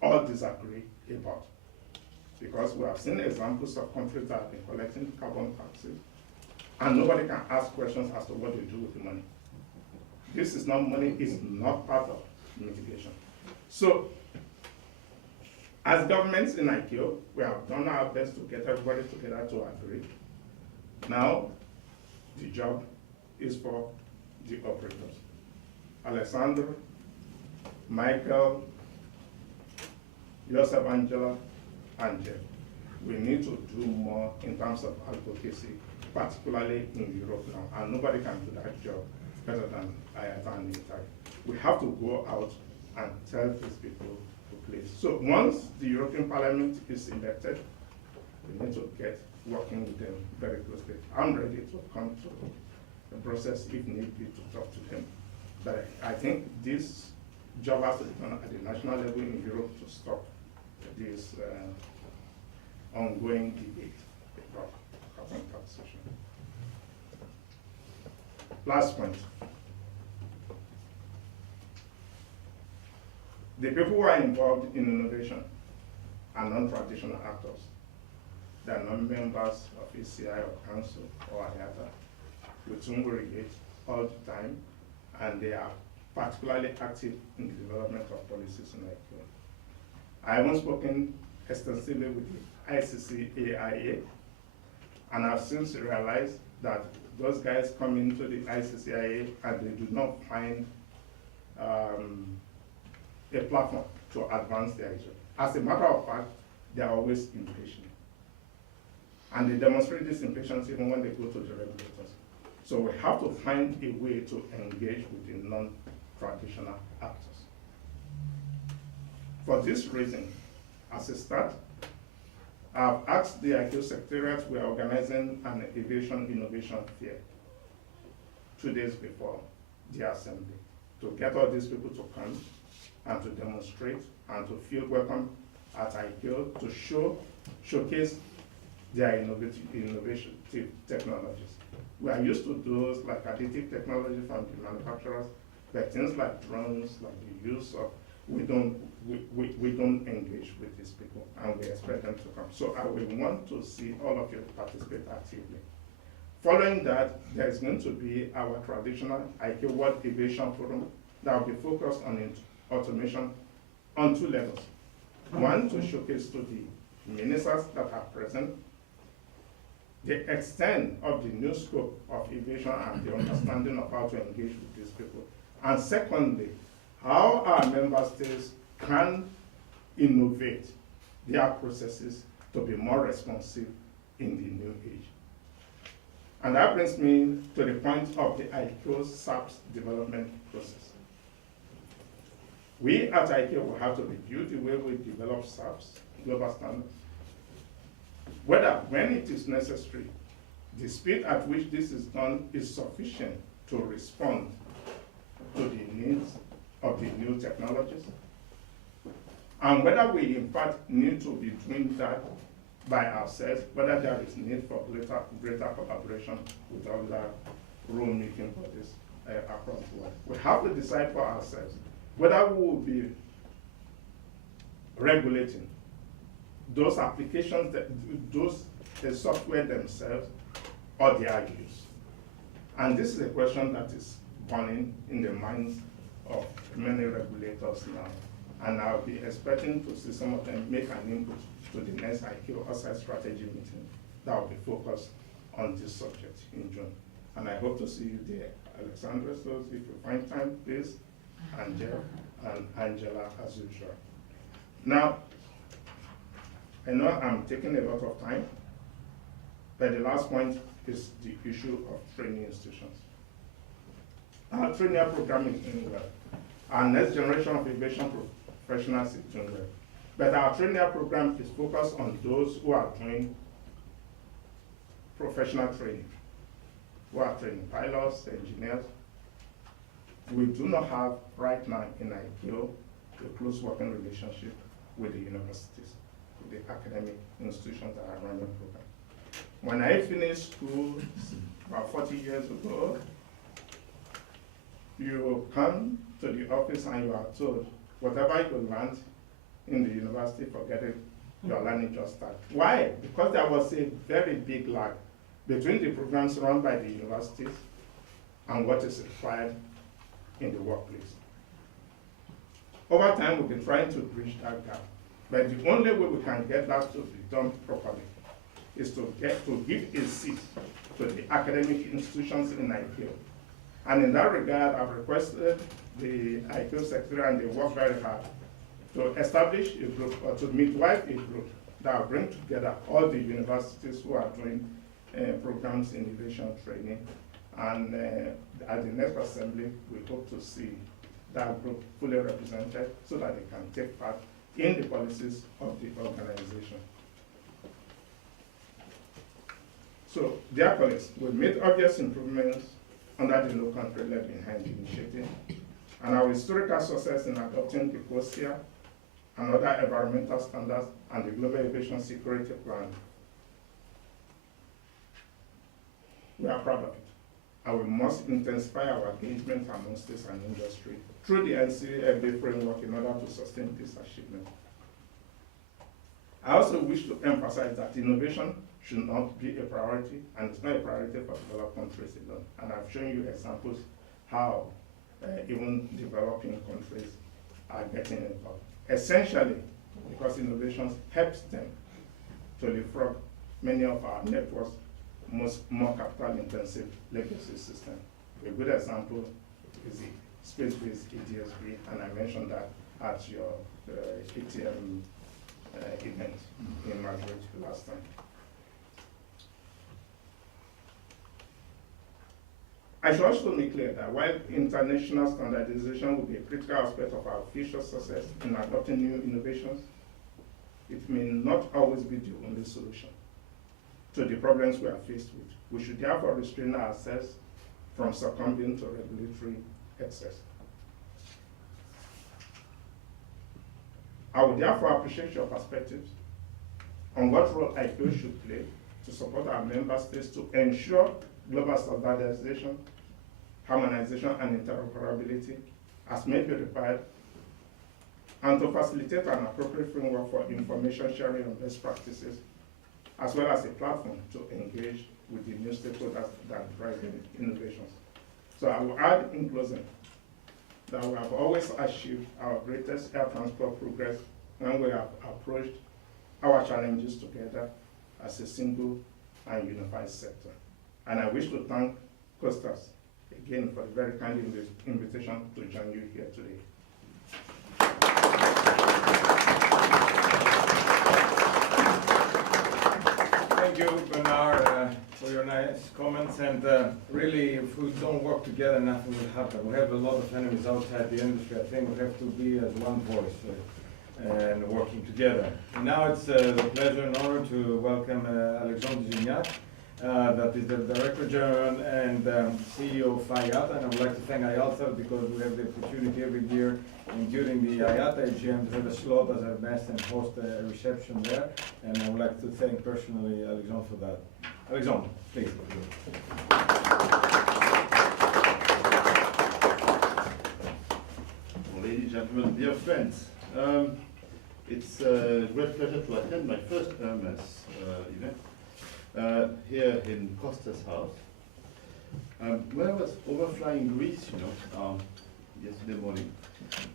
all disagree about. Because we have seen examples of countries that have been collecting carbon taxes, and nobody can ask questions as to what they do with the money. This is not money, it's not part of mitigation. So, as governments in ICAO, we have done our best to get everybody together to agree. Now, the job is for the operators. Alexandre, Michael, Joseph, Angela, and Jeff. We need to do more in terms of advocacy, particularly in Europe now, and nobody can do that job better than IATA and ICAO. We have to go out and tell these people to please. So once the European Parliament is elected, we need to get working with them very closely. I'm ready to come to the process if need be to talk to them. But I think this job has to be done at the national level in Europe to stop this ongoing debate about carbon taxation. Last point. The people who are involved in innovation are non-traditional actors. They are not members of ACI or Council or IATA, with whom we relate all the time, and they are particularly active in the development of policies in ICAO. I haven't spoken extensively with the ICCAIA, and I've since realized that those guys come into the ICCAIA and they do not find a platform to advance their issue. As a matter of fact, they are always impatient. And they demonstrate this impatience even when they go to the regulators. So we have to find a way to engage with the non-traditional actors. For this reason, as a start, I've asked the ICAO Secretariat, we are organizing an aviation innovation fair 2 days before the assembly to get all these people to come and to demonstrate and to feel welcome at ICAO to showcase their innovative technologies. We are used to those like additive technology from the manufacturers, but things like drones, like the use of, we don't engage with these people, and we expect them to come. So I will want to see all of you participate actively. Following that, there is going to be our traditional ICAO World Aviation Forum that will be focused on automation on 2 levels. One, to showcase to the ministers that are present the extent of the new scope of aviation and the understanding of how to engage with these people. And secondly, how our member states can innovate their processes to be more responsive in the new age. And that brings me to the point of the ICAO SAPS development process. We at ICAO will have to review the way we develop SAPS, global standards, whether when it is necessary, the speed at which this is done is sufficient to respond to the needs of the new technologies, and whether we in fact need to be doing that by ourselves, whether there is need for greater collaboration with other rule-making bodies across the world. We have to decide for ourselves whether we will be regulating those applications, the software themselves, or their use. And this is a question that is burning in the minds of many regulators now. And I'll be expecting to see some of them make an input to the next ICAO outside strategy meeting that will be focused on this subject in June. and I hope to see you there. Alexandre, so if you find time, please, and Jeff and Angela as usual. Now, I know I'm taking a lot of time, but the last point is the issue of training institutions. Our training program is doing well. Our next generation of aviation professionals is doing well. But our training program is focused on those who are doing professional training, who are training pilots, engineers. We do not have right now in ICAO a close working relationship with the universities, with the academic institutions that are running the program. When I finished school about 40 years ago, you come to the office and you are told, whatever you learned in the university, forget it, your learning just started. Why? Because there was a very big lag between the programs run by the universities and what is required in the workplace. Over time, we've been trying to bridge that gap, but the only way we can get that to be done properly is to give a seat to the academic institutions in ICAO. And in that regard, I've requested the ICAO secretary, and they work very hard to establish a group or to midwife a group that will bring together all the universities who are doing programs in aviation training. And at the next assembly, we hope to see that group fully represented so that they can take part in the policies of the organization. So, dear colleagues, we made obvious improvements under the No Country Left Behind initiative, and our historical success in adopting the COSIA and other environmental standards and the Global Aviation Security Plan. We are proud of it, and we must intensify our engagement among states and industry through the NCAA framework in order to sustain this achievement. I also wish to emphasize that innovation should not be a priority, and it's not a priority for developed countries alone. And I've shown you examples how even developing countries are getting involved. Essentially, because innovations helps them to leapfrog many of our networks' more capital-intensive legacy systems. A good example is the space-based ADSB, and I mentioned that at your ATM event in Madrid last time. I should also make clear that while international standardization will be a critical aspect of our future success in adopting new innovations, it may not always be the only solution to the problems we are faced with. We should therefore restrain ourselves from succumbing to regulatory excess. I would therefore appreciate your perspectives on what role ICAO should play to support our member states to ensure global standardization, harmonization, and interoperability as may be required, and to facilitate an appropriate framework for information sharing and best practices, as well as a platform to engage with the new stakeholders that drive innovations. So I will add in closing that we have always achieved our greatest air transport progress when we have approached our challenges together as a single and unified sector. And I wish to thank Kostas again for the very kind invitation to join you here today. Thank you, Benard, for your nice comments. And really, if we don't work together, nothing will happen. We have a lot of enemies outside the industry. I think we have to be as one voice and working together. And now it's a pleasure and honor to welcome Alexandre Juniac, that is the Director General and CEO of IATA, and I would like to thank IATA because we have the opportunity every year and during the IATA AGM to have a slot as Hermes and host a reception there, and I would like to thank personally Alexandre for that. Alexandre, please. Ladies and gentlemen, dear friends, it's a great pleasure to attend my first Hermes event. Here in Kostas' house. When I was overflying Greece, yesterday morning,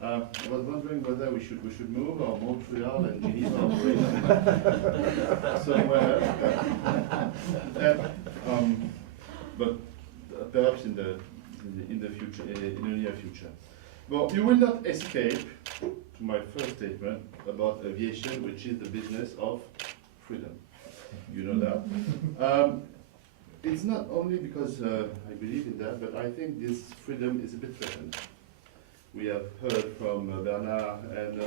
I was wondering whether we should move our Montreal and Geneva operation somewhere else. But perhaps in the future, in the near future. Well, you will not escape to my first statement about aviation, which is the business of freedom. You know that. It's not only because I believe in that, but I think this freedom is a bit threatened. We have heard from Benard and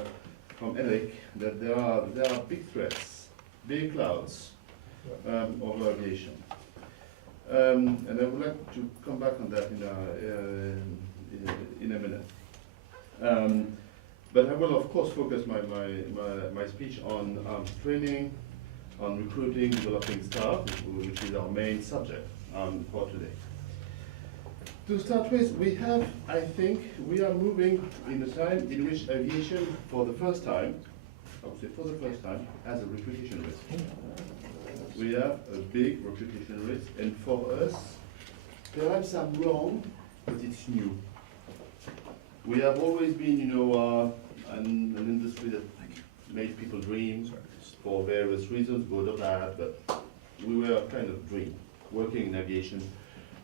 from Henrik that there are big threats, big clouds over aviation. And I would like to come back on that in a minute. But I will of course focus my speech on training, on recruiting, developing staff, which is our main subject for today. To start with, I think we are moving in a time in which aviation, for the first time, I would say for the first time, has a reputation risk. We have a big reputation risk, and for us, perhaps I'm wrong, but it's new. We have always been, an industry that made people dream for various reasons, good or bad, but we were kind of dream. Working in aviation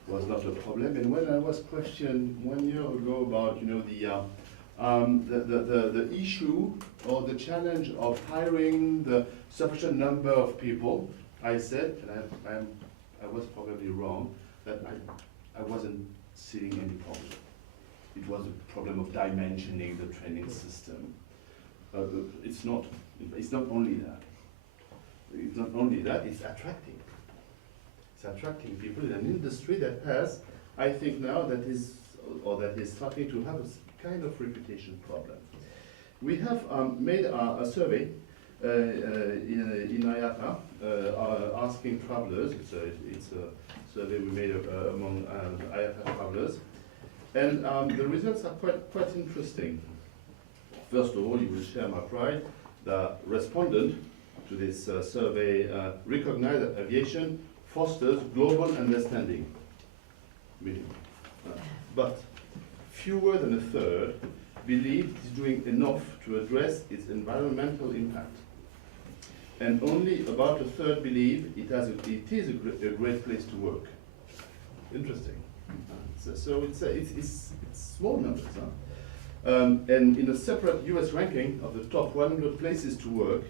was not a problem. And when I was questioned 1 year ago about, the issue or the challenge of hiring the sufficient number of people, I said, and I was probably wrong, that I wasn't seeing any problem. It was a problem of dimensioning the training system. It's not only that. It's not only that, it's attracting. It's attracting people in an industry that has, I think now, that is starting to have a kind of reputation problem. We have made a survey in IATA asking travelers. It's a survey we made among IATA travelers, and the results are quite interesting. First of all, you will share my pride. The respondent to this survey recognize that aviation fosters global understanding. But fewer than a third believe it is doing enough to address its environmental impact. And only about a third believe it is a great place to work. Interesting. So it's small numbers. And in a separate US ranking of the top 100 places to work,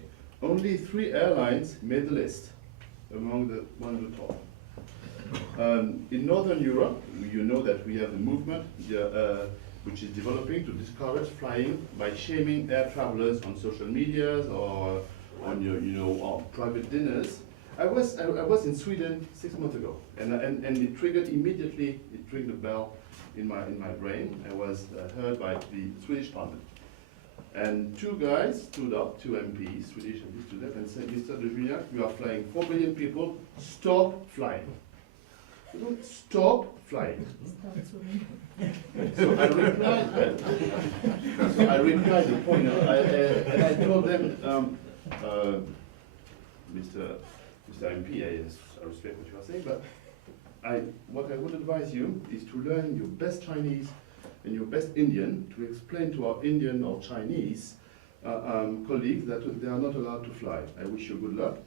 only 3 airlines made the list among the 100 top. In Northern Europe, you know that we have a movement which is developing to discourage flying by shaming air travelers on social medias or on your private dinners. I was in Sweden 6 months ago, and it triggered immediately. It triggered a bell in my brain. I was heard by the Swedish Parliament, and 2 guys stood up, 2 MPs, Swedish MPs stood up and said, "Mr. de Juniac, you are flying 4 billion people. Stop flying. Stop flying." So I replied the point, and I told them, Mr. MP, I respect what you are saying, but what I would advise you is to learn your best Chinese and your best Indian to explain to our Indian or Chinese colleagues that they are not allowed to fly. I wish you good luck.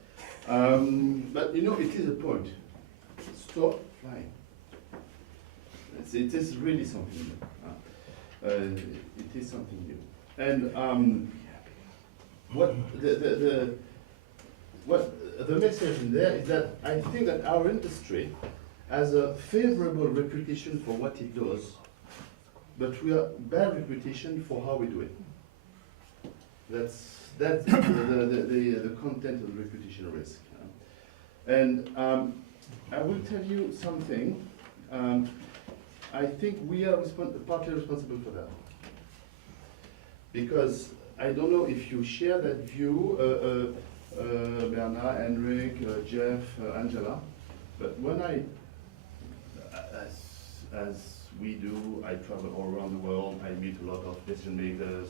But it is a point. Stop flying. It is really something new. It is something new. And what the message in there is that I think that our industry has a favorable reputation for what it does, but we have bad reputation for how we do it. That's the content of the reputation risk. And I will tell you something. I think we are partly responsible for that. Because I don't know if you share that view, Benard, Henrik, Jeff, Angela, but when as we do, I travel all around the world, I meet a lot of decision makers,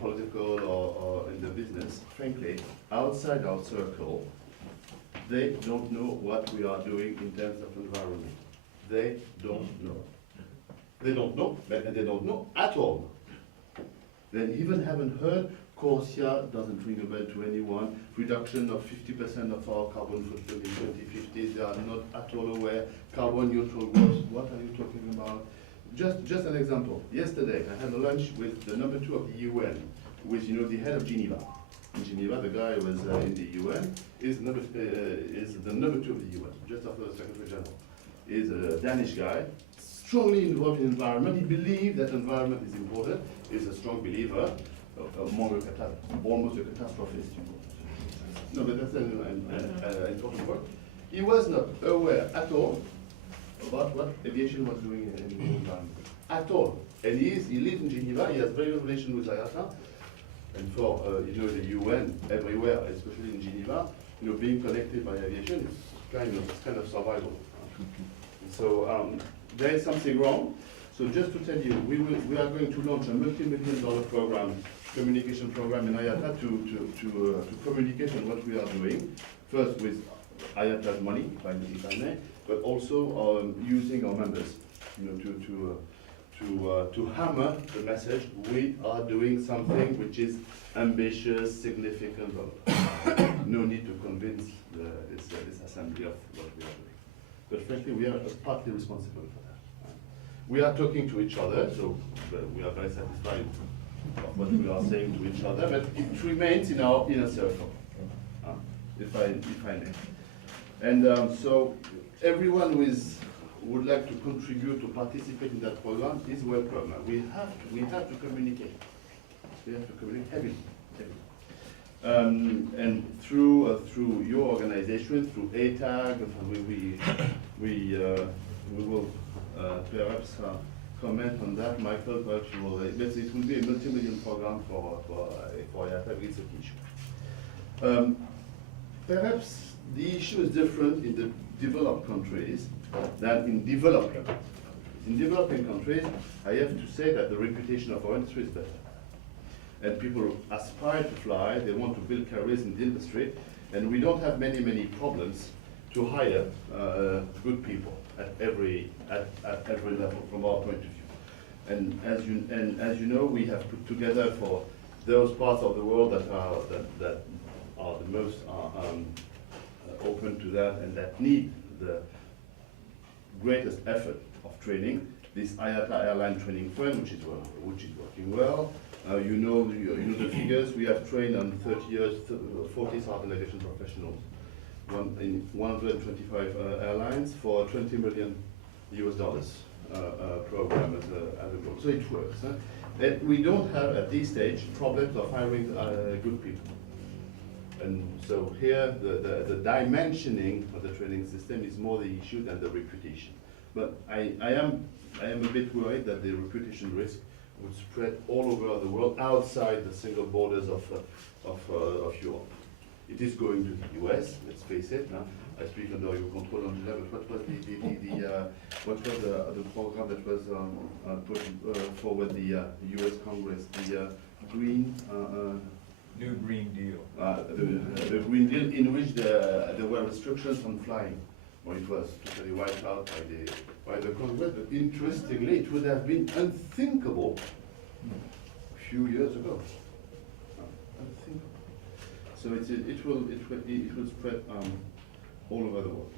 political or in the business. Frankly, outside our circle, they don't know what we are doing in terms of environment. They don't know. They don't know, and they don't know at all. They even haven't heard CORSIA doesn't ring a bell to anyone. Reduction of 50% of our carbon footprint in 2050. They are not at all aware. Carbon neutral goals. What are you talking about? Just an example. Yesterday, I had a lunch with the number 2 of the UN, with the head of Geneva. In Geneva, the guy who was in the UN is the number 2 of the UN, just after the Secretary General. Is a Danish guy, strongly involved in environment. He believes that environment is important. Is a strong believer. Almost a catastrophist. No, but that's an important point. He was not aware at all about what aviation was doing in the environment. At all. And he lives in Geneva, he has very good relation with IATA. And for the UN everywhere, especially in Geneva, being connected by aviation is kind of survival. So there is something wrong. So just to tell you, we are going to launch a multi-million-dollar program, communication program in IATA to communicate on what we are doing. First with IATA's money, if I may, but also using our members, to hammer the message. We are doing something which is ambitious, significant. No need to convince this assembly of what we are doing. But frankly, we are partly responsible for that. We are talking to each other, so we are very satisfied of what we are saying to each other, but it remains in our inner circle, if I may. And so everyone who would like to contribute to participate in that program is welcome. We have to communicate. We have to communicate heavily. And through your organization, through ATAG, we will perhaps comment on that. Michael, perhaps you will. But it will be a multi-million program for IATA research issue. Perhaps the issue is different in the developed countries than in developing countries. In developing countries, I have to say that the reputation of our industry is better. And people aspire to fly, they want to build careers in the industry, and we don't have many problems to hire good people at every level from our point of view. And as you know, we have put together for those parts of the world that are the most open to that and that need the greatest effort of training, this IATA Airline Training Fund, which is working well. You know the figures. We have trained on 30 years 40,000 aviation professionals, in 125 airlines for $20 million program as a goal. So it works. And we don't have at this stage problems of hiring good people. And so here the dimensioning of the training system is more the issue than the reputation. But I am a bit worried that the reputation risk would spread all over the world outside the single borders of Europe. It is going to the US, let's face it. I speak under your control, Angela, but what was the program that was put forward the US Congress, the Green New Green Deal. The Green Deal, in which there were restrictions on flying. Well, it was totally wiped out by the Congress, but interestingly, it would have been unthinkable a few years ago. Unthinkable. So it will spread all over the world.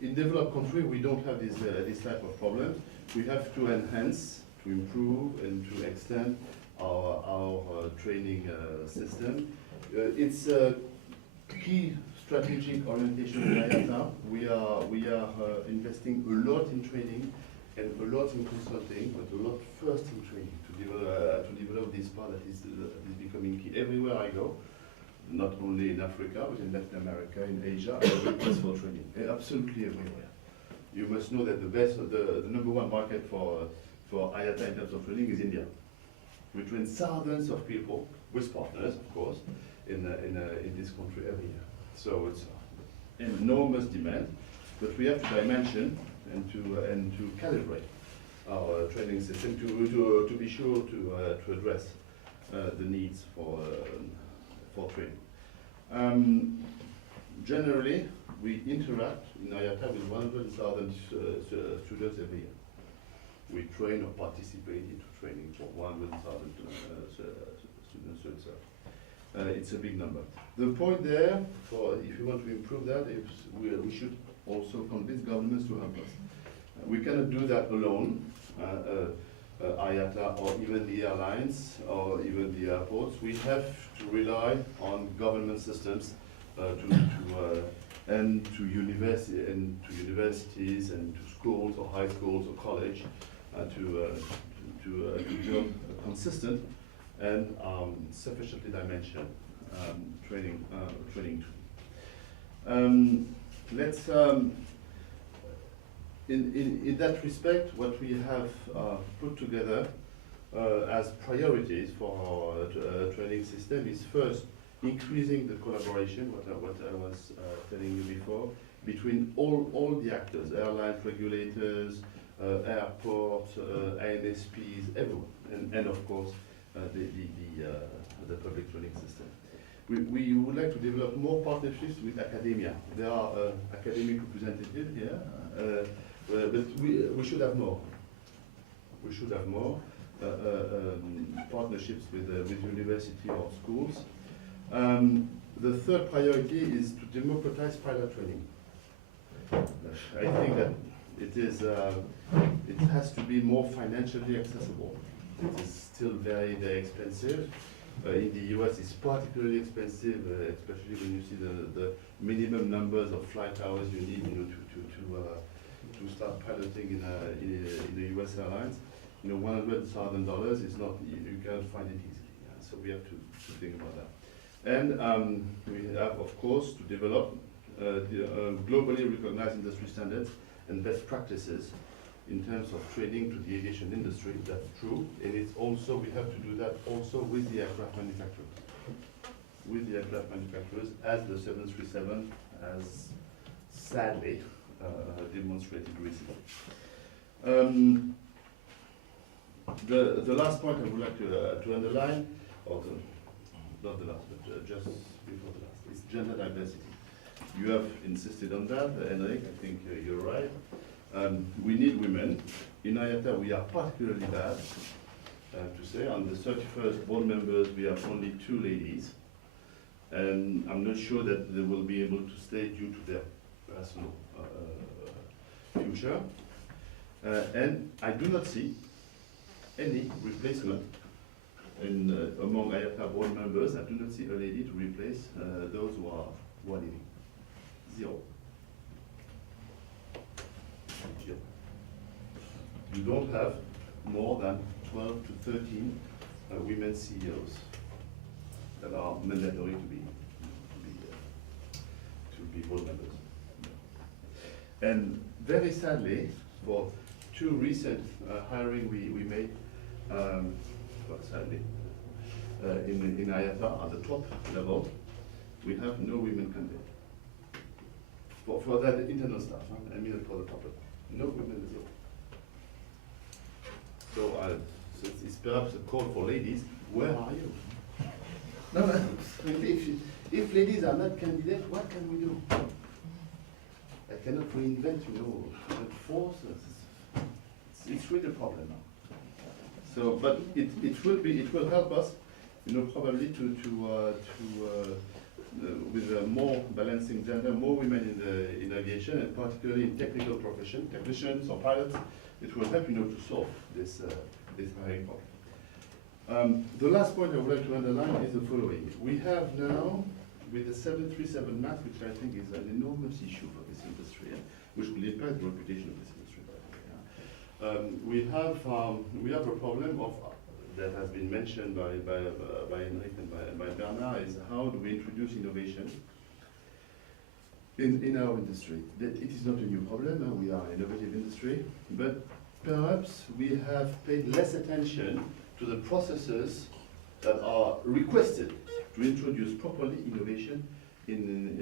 In developed countries, we don't have this type of problem. We have to enhance, to improve, and to extend our training system. It's a key strategic orientation in IATA. We are investing a lot in training and a lot in consulting, but a lot first in training to develop this part that is becoming key everywhere I go. Not only in Africa, but in Latin America, in Asia, I request for training. Absolutely everywhere. You must know that the number one market for IATA in terms of training is India. We train thousands of people with partners, of course, in this country every year. So it's an enormous demand, but we have to dimension and to calibrate our training system to be sure to address the needs for training. Generally, we interact in IATA with 100,000 students every year. we train or participate into training for 100,000 students, so it's a big number. The point there, if you want to improve that, is we should also convince governments to help us. We cannot do that alone. IATA or even the airlines or even the airports, we have to rely on government systems and to universities and to schools or high schools or college to build a consistent and sufficiently dimensioned training tool. Let's in that respect, what we have put together as priorities for our training system is first increasing the collaboration, what I was telling you before, between all the actors, airlines, regulators, airports, ANSPs, everyone, and of course the public training system. We would like to develop more partnerships with academia. There are academic representatives here, but we should have more. We should have more partnerships with university or schools. The third priority is to democratize pilot training. I think that it has to be more financially accessible. It is still very, very expensive. In the US, it's particularly expensive, especially when you see the minimum numbers of flight hours you need, to start piloting in the US airlines. $100,000 is not, you can't find it easily. So we have to think about that. And we have, of course, to develop globally recognized industry standards and best practices in terms of training to the aviation industry. That's true, and it's also, we have to do that also with the aircraft manufacturers. With the aircraft manufacturers, as the 737 has sadly demonstrated recently. The last point I would like to underline, or not the last, but just before the last, is gender diversity. You have insisted on that, Henrik, I think you're right. We need women. In IATA, we are particularly bad, to say. On the 31st board members, we have only 2 ladies. And I'm not sure that they will be able to stay due to their personal future. And I do not see any replacement among IATA board members. I do not see a lady to replace those who are leaving. 0. You don't have more than 12 to 13 women CEOs that are mandatory to be board members. And very sadly, for 2 recent hiring we made, sadly, in IATA at the top level, we have no women candidate. For that internal staff, I mean for the top level, no women 0. So it's perhaps a call for ladies. Where are you? No, if ladies are not candidates, what can we do? I cannot reinvent, forces. It's really a problem now. So, but it will help us, probably with a more balancing gender, more women in aviation, and particularly in technical profession, technicians or pilots. It will help, to solve this hiring problem. The last point I would like to underline is the following. We have now, with the 737 MAX, which I think is an enormous issue for this industry, which will impact the reputation of this industry, by the way. We have a problem that has been mentioned by Henrik and by Benard, is how do we introduce innovation in our industry. It is not a new problem, we are an innovative industry, but perhaps we have paid less attention to the processes that are requested to introduce properly innovation in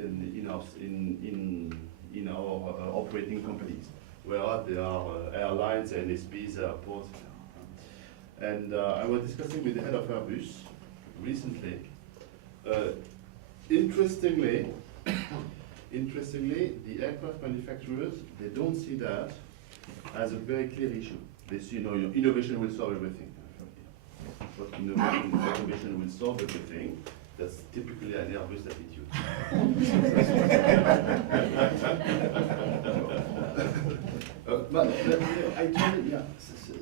our operating companies, where there are airlines, NSPs, airports. And I was discussing with the head of Hermes recently. Interestingly, the aircraft manufacturers, they don't see that as a very clear issue. This, you know, your innovation will solve everything. But innovation will solve everything. That's typically an Airbus attitude. But you know, I tell you, yeah,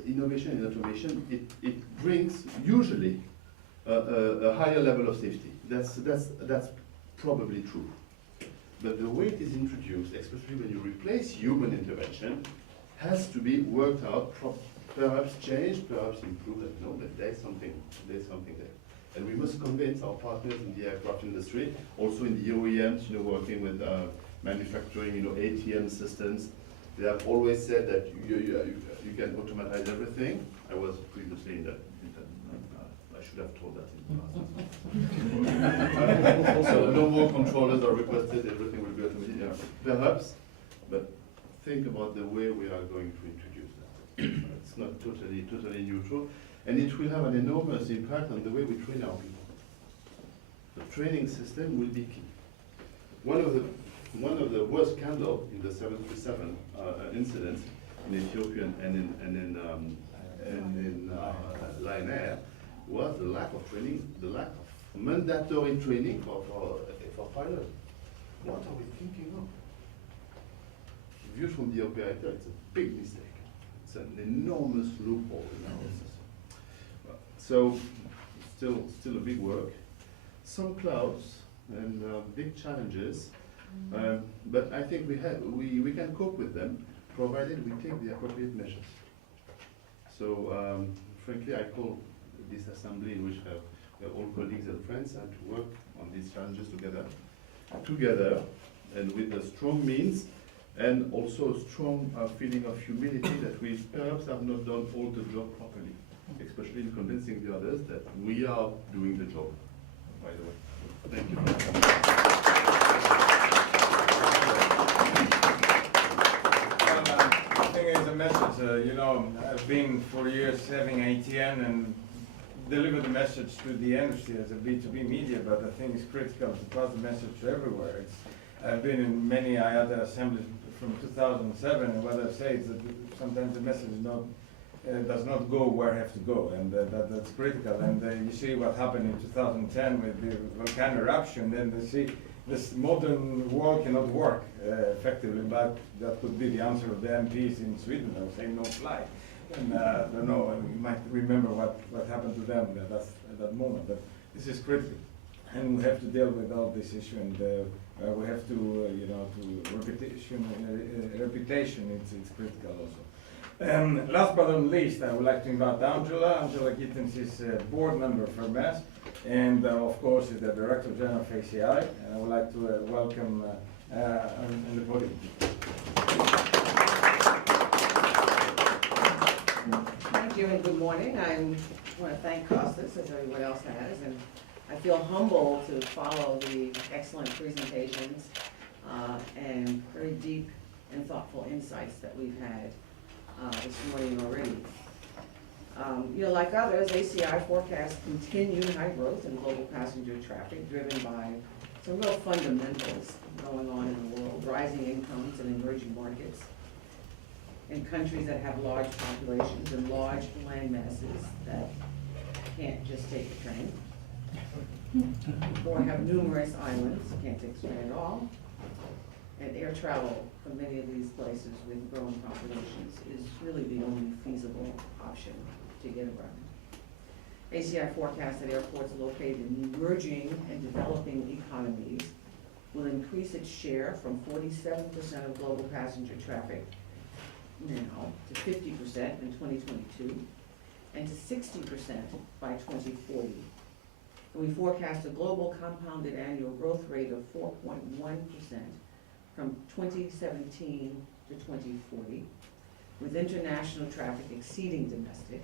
innovation and automation, it brings usually a higher level of safety. That's probably true. But the way it is introduced, especially when you replace human intervention, has to be worked out, perhaps changed, perhaps improved. No, but there's something there. And we must convince our partners in the aircraft industry, also in the OEMs, you know, working with manufacturing, you know, ATM systems. They have always said that you can automatize everything. I was previously in that. I should have told that in the past. So no more controllers are requested. Everything will be automated. Yeah, perhaps, but think about the way we are going to introduce that. It's not totally neutral. And it will have an enormous impact on the way we train our people. The training system will be key. One of the worst scandals in the 737 incidents in Ethiopia and in Lion Air was the lack of training, the lack of mandatory training for pilots. What are we thinking of? Viewed from the operator, it's a big mistake. It's an enormous loophole in our system. So, still a big work. Some clouds and big challenges, but I think we can cope with them, provided we take the appropriate measures. So, frankly, I call this assembly, in which we have all colleagues and friends, and to work on these challenges together, and with a strong means, and also a strong feeling of humility that we perhaps have not done all the job properly, especially in convincing the others that we are doing the job, by the way. Thank you. I think it's a message, you know, I've been for years having ATN and deliver the message to the industry as a B2B media, but I think it's critical to pass the message to everywhere. I've been in many IATA assemblies from 2007, and what I say is that sometimes the message does not go where it has to go, and that's critical. And you see what happened in 2010 with the volcano eruption, and you see this modern world cannot work effectively, but that could be the answer of the MPs in Sweden. They would say no fly. And I don't know, you might remember what happened to them at that moment, but this is critical. And we have to deal with all this issue, and we have to, you know, to reputation, it's critical also. Last but not least, I would like to invite Angela. Angela Gittens is a board member for Hermes, and of course is the Director General of ACI, and I would like to welcome on the podium. Thank you and good morning. I want to thank Kostas, as everyone else has, and I feel humbled to follow the excellent presentations and very deep and thoughtful insights that we've had this morning already. You know, like others, ACI forecasts continued high growth in global passenger traffic, driven by some real fundamentals going on in the world, rising incomes in emerging markets, in countries that have large populations and large land masses that can't just take a train, or have numerous islands, can't take a train at all, and air travel from many of these places with growing populations is really the only feasible option to get around. ACI forecasts that airports located in emerging and developing economies will increase its share from 47% of global passenger traffic now to 50% in 2022 and to 60% by 2040. And we forecast a global compounded annual growth rate of 4.1% from 2017 to 2040, with international traffic exceeding domestic.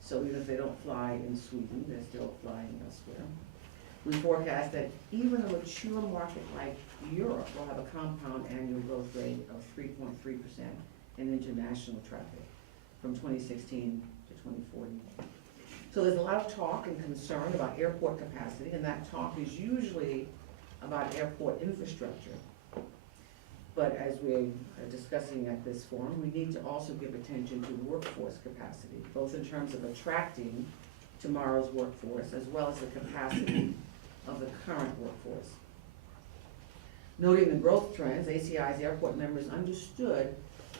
So even if they don't fly in Sweden, they're still flying elsewhere. We forecast that even a mature market like Europe will have a compound annual growth rate of 3.3% in international traffic from 2016 to 2040. So there's a lot of talk and concern about airport capacity, and that talk is usually about airport infrastructure. But as we are discussing at this forum, we need to also give attention to workforce capacity, both in terms of attracting tomorrow's workforce as well as the capacity of the current workforce. Noting the growth trends, ACI's airport members understood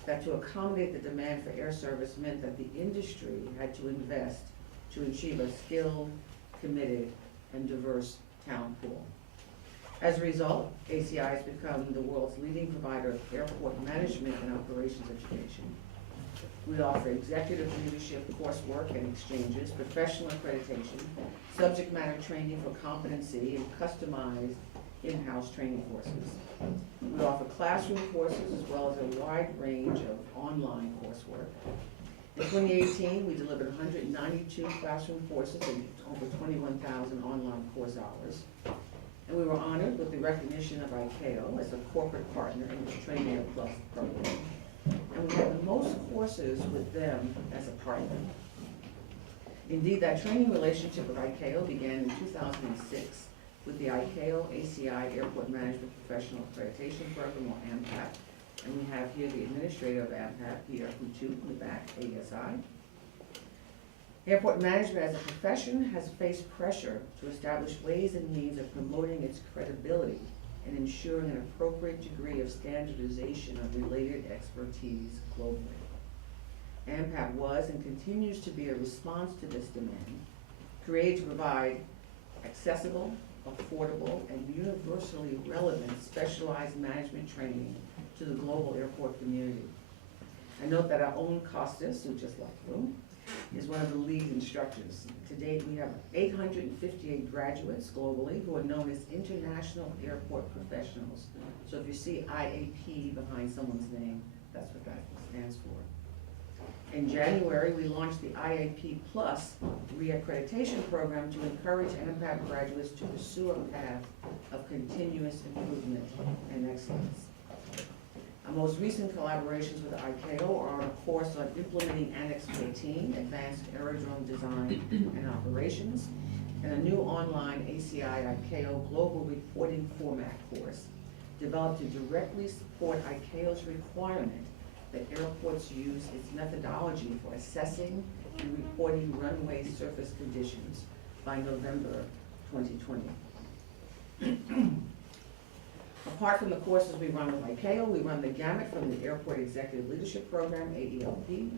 that to accommodate the demand for air service meant that the industry had to invest to achieve a skilled, committed, and diverse talent pool. As a result, ACI has become the world's leading provider of airport management and operations education. We offer executive leadership coursework and exchanges, professional accreditation, subject matter training for competency, and customized in-house training courses. We offer classroom courses as well as a wide range of online coursework. In 2018, we delivered 192 classroom courses and over 21,000 online course hours. And we were honored with the recognition of ICAO as a corporate partner in its Trainer Plus program. And we had the most courses with them as a partner. Indeed, that training relationship with ICAO began in 2006 with the ICAO ACI Airport Management Professional Accreditation Program, or AMPAP. And we have here the administrator of AMPAP, Pierre Coutu, in the back, ASI. Airport management as a profession has faced pressure to establish ways and means of promoting its credibility and ensuring an appropriate degree of standardization of related expertise globally. AMPAP was and continues to be a response to this demand, created to provide accessible, affordable, and universally relevant specialized management training to the global airport community. I note that our own Kostas, who just left the room, is one of the lead instructors. To date, we have 858 graduates globally who are known as International Airport Professionals. So if you see IAP behind someone's name, that's what that stands for. In January, we launched the IAP Plus reaccreditation program to encourage AMPAP graduates to pursue a path of continuous improvement and excellence. Our most recent collaborations with ICAO are on a course on implementing Annex 14, Advanced Aerodrome Design and Operations, and a new online ACI ICAO Global Reporting Format course developed to directly support ICAO's requirement that airports use its methodology for assessing and reporting runway surface conditions by November 2020. Apart from the courses we run with ICAO, we run the gamut from the Airport Executive Leadership Program, AELP,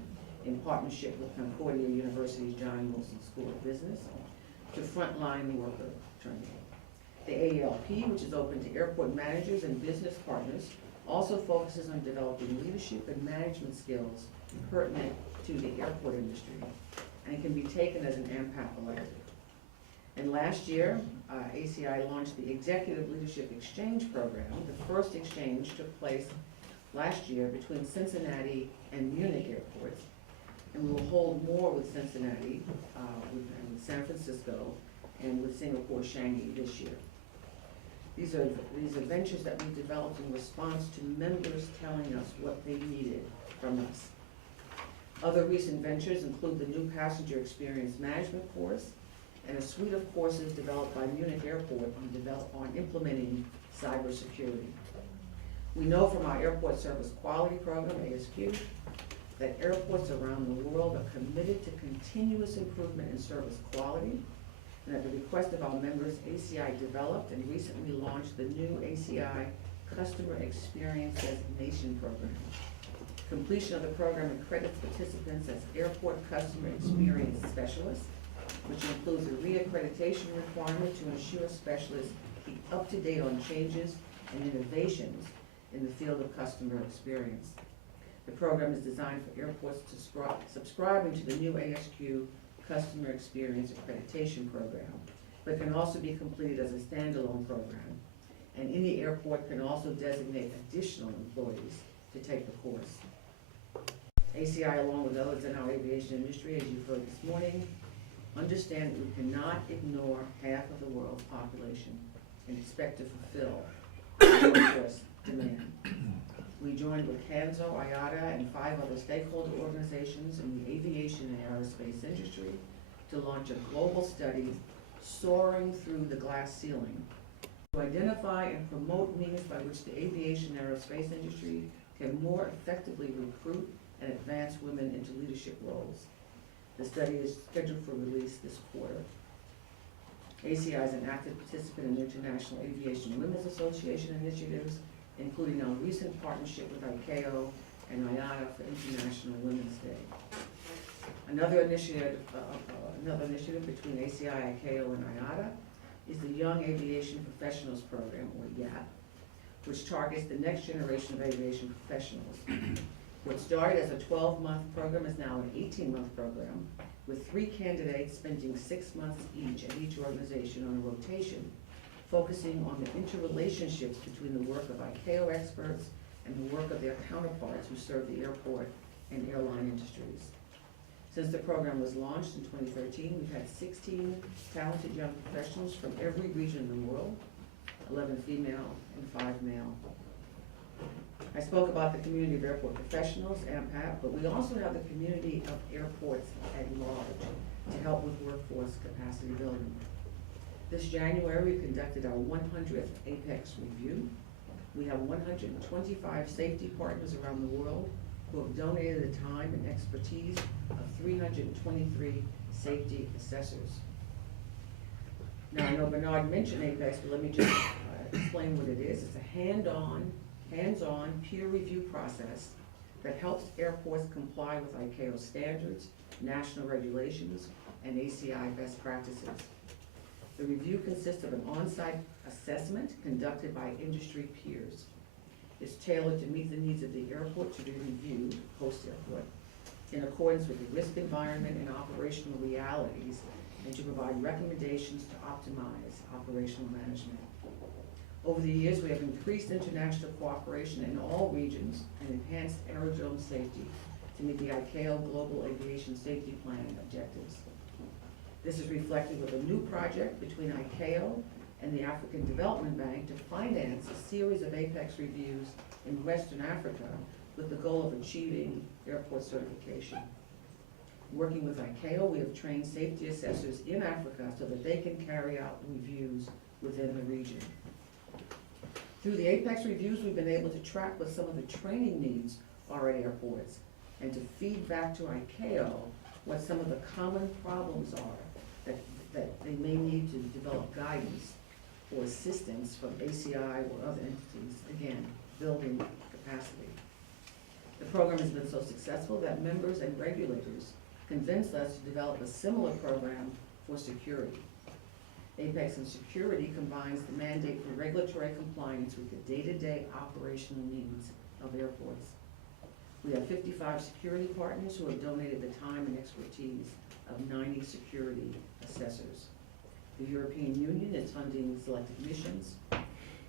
in partnership with Concordia University's John Wilson School of Business, to frontline worker training. The AELP, which is open to airport managers and business partners, also focuses on developing leadership and management skills pertinent to the airport industry, and it can be taken as an AMPAP elective. And last year, ACI launched the Executive Leadership Exchange Program. The first exchange took place last year between Cincinnati and Munich airports, and we will hold more with Cincinnati, with San Francisco, and with Singapore Changi this year. These are ventures that we developed in response to members telling us what they needed from us. Other recent ventures include the new Passenger Experience Management course and a suite of courses developed by Munich Airport on implementing cybersecurity. We know from our Airport Service Quality Program, ASQ, that airports around the world are committed to continuous improvement in service quality, and at the request of our members, ACI developed and recently launched the new ACI Customer Experience Designation Program. Completion of the program accredits participants as Airport Customer Experience Specialists, which includes a reaccreditation requirement to ensure specialists keep up to date on changes and innovations in the field of customer experience. The program is designed for airports subscribing to the new ASQ Customer Experience Accreditation Program, but can also be completed as a standalone program. And any airport can also designate additional employees to take the course. ACI, along with others in our aviation industry, as you've heard this morning, understand that we cannot ignore half of the world's population and expect to fulfill the workforce demand. We joined with CANSO, IATA, and 5 other stakeholder organizations in the aviation and aerospace industry to launch a global study, Soaring Through the Glass Ceiling, to identify and promote means by which the aviation and aerospace industry can more effectively recruit and advance women into leadership roles. The study is scheduled for release this quarter. ACI is an active participant in International Aviation Women's Association initiatives, including our recent partnership with ICAO and IATA for International Women's Day. Another initiative between ACI, ICAO, and IATA is the Young Aviation Professionals Program, or YAP, which targets the next generation of aviation professionals. What started as a 12-month program is now an 18-month program, with 3 candidates spending 6 months each at each organization on a rotation, focusing on the interrelationships between the work of ICAO experts and the work of their counterparts who serve the airport and airline industries. Since the program was launched in 2013, we've had 16 talented young professionals from every region in the world, 11 female and 5 male. I spoke about the community of airport professionals, AMPAP, but we also have the community of airports at large to help with workforce capacity building. This January, we conducted our 100th APEX review. We have 125 safety partners around the world who have donated the time and expertise of 323 safety assessors. Now, I know Benard mentioned APEX, but let me just explain what it is. It's a hands-on peer review process that helps airports comply with ICAO standards, national regulations, and ACI best practices. The review consists of an on-site assessment conducted by industry peers. It's tailored to meet the needs of the airport to be reviewed, post-airport, in accordance with the risk environment and operational realities, and to provide recommendations to optimize operational management. Over the years, we have increased international cooperation in all regions and enhanced aerodrome safety to meet the ICAO Global Aviation Safety Plan objectives. This is reflected with a new project between ICAO and the African Development Bank to finance a series of APEX reviews in Western Africa with the goal of achieving airport certification. Working with ICAO, we have trained safety assessors in Africa so that they can carry out reviews within the region. Through the APEX reviews, we've been able to track what some of the training needs are at airports and to feed back to ICAO what some of the common problems are that they may need to develop guidance or assistance from ACI or other entities, again, building capacity. The program has been so successful that members and regulators convinced us to develop a similar program for security. APEX and security combines the mandate for regulatory compliance with the day-to-day operational needs of airports. We have 55 security partners who have donated the time and expertise of 90 security assessors. The European Union is funding selected missions,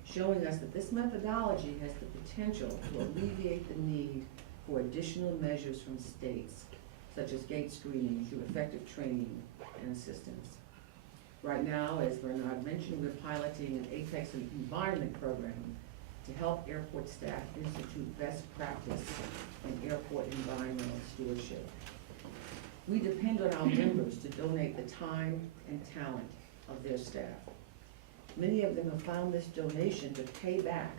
showing us that this methodology has the potential to alleviate the need for additional measures from states, such as gate screening through effective training and assistance. Right now, as Benard mentioned, we're piloting an APEX environment program to help airport staff institute best practice in airport environmental stewardship. We depend on our members to donate the time and talent of their staff. Many of them have found this donation to pay back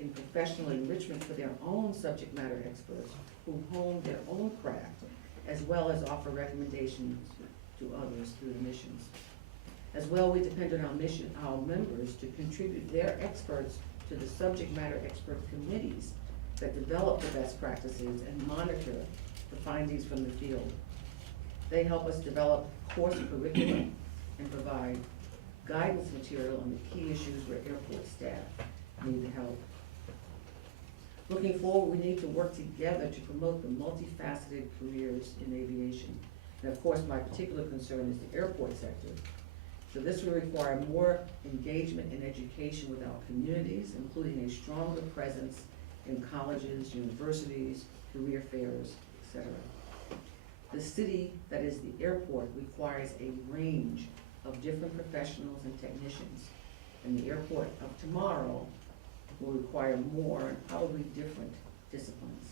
in professional enrichment for their own subject matter experts who hone their own craft, as well as offer recommendations to others through the missions. As well, we depend on our members to contribute their experts to the subject matter expert committees that develop the best practices and monitor the findings from the field. They help us develop course curriculum and provide guidance material on the key issues where airport staff need the help. Looking forward, we need to work together to promote the multifaceted careers in aviation. And of course, my particular concern is the airport sector. So this will require more engagement and education with our communities, including a stronger presence in colleges, universities, career fairs, etc. The city that is the airport requires a range of different professionals and technicians, and the airport of tomorrow will require more and probably different disciplines.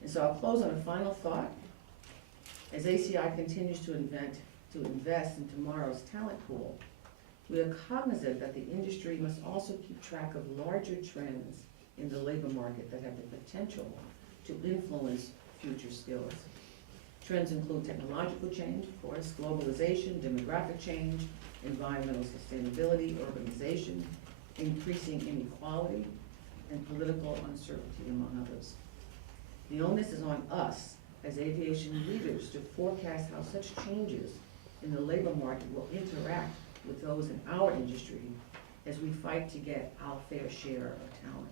And so I'll close on a final thought. As ACI continues to invest in tomorrow's talent pool, We are cognizant that the industry must also keep track of larger trends in the labor market that have the potential to influence future skills. Trends include technological change, of course, globalization, demographic change, environmental sustainability, urbanization, increasing inequality, and political uncertainty, among others. The onus is on us as aviation leaders to forecast how such changes in the labor market will interact with those in our industry as we fight to get our fair share of talent.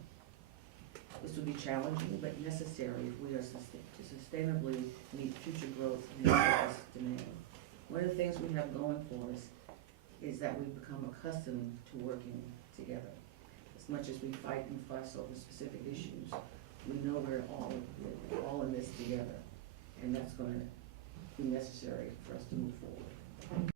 This will be challenging but necessary if we are to sustainably meet future growth and increased demand. One of the things we have going for us is that we've become accustomed to working together. As much as we fight and fuss over specific issues, we know we're all in this together, and that's going to be necessary for us to move forward.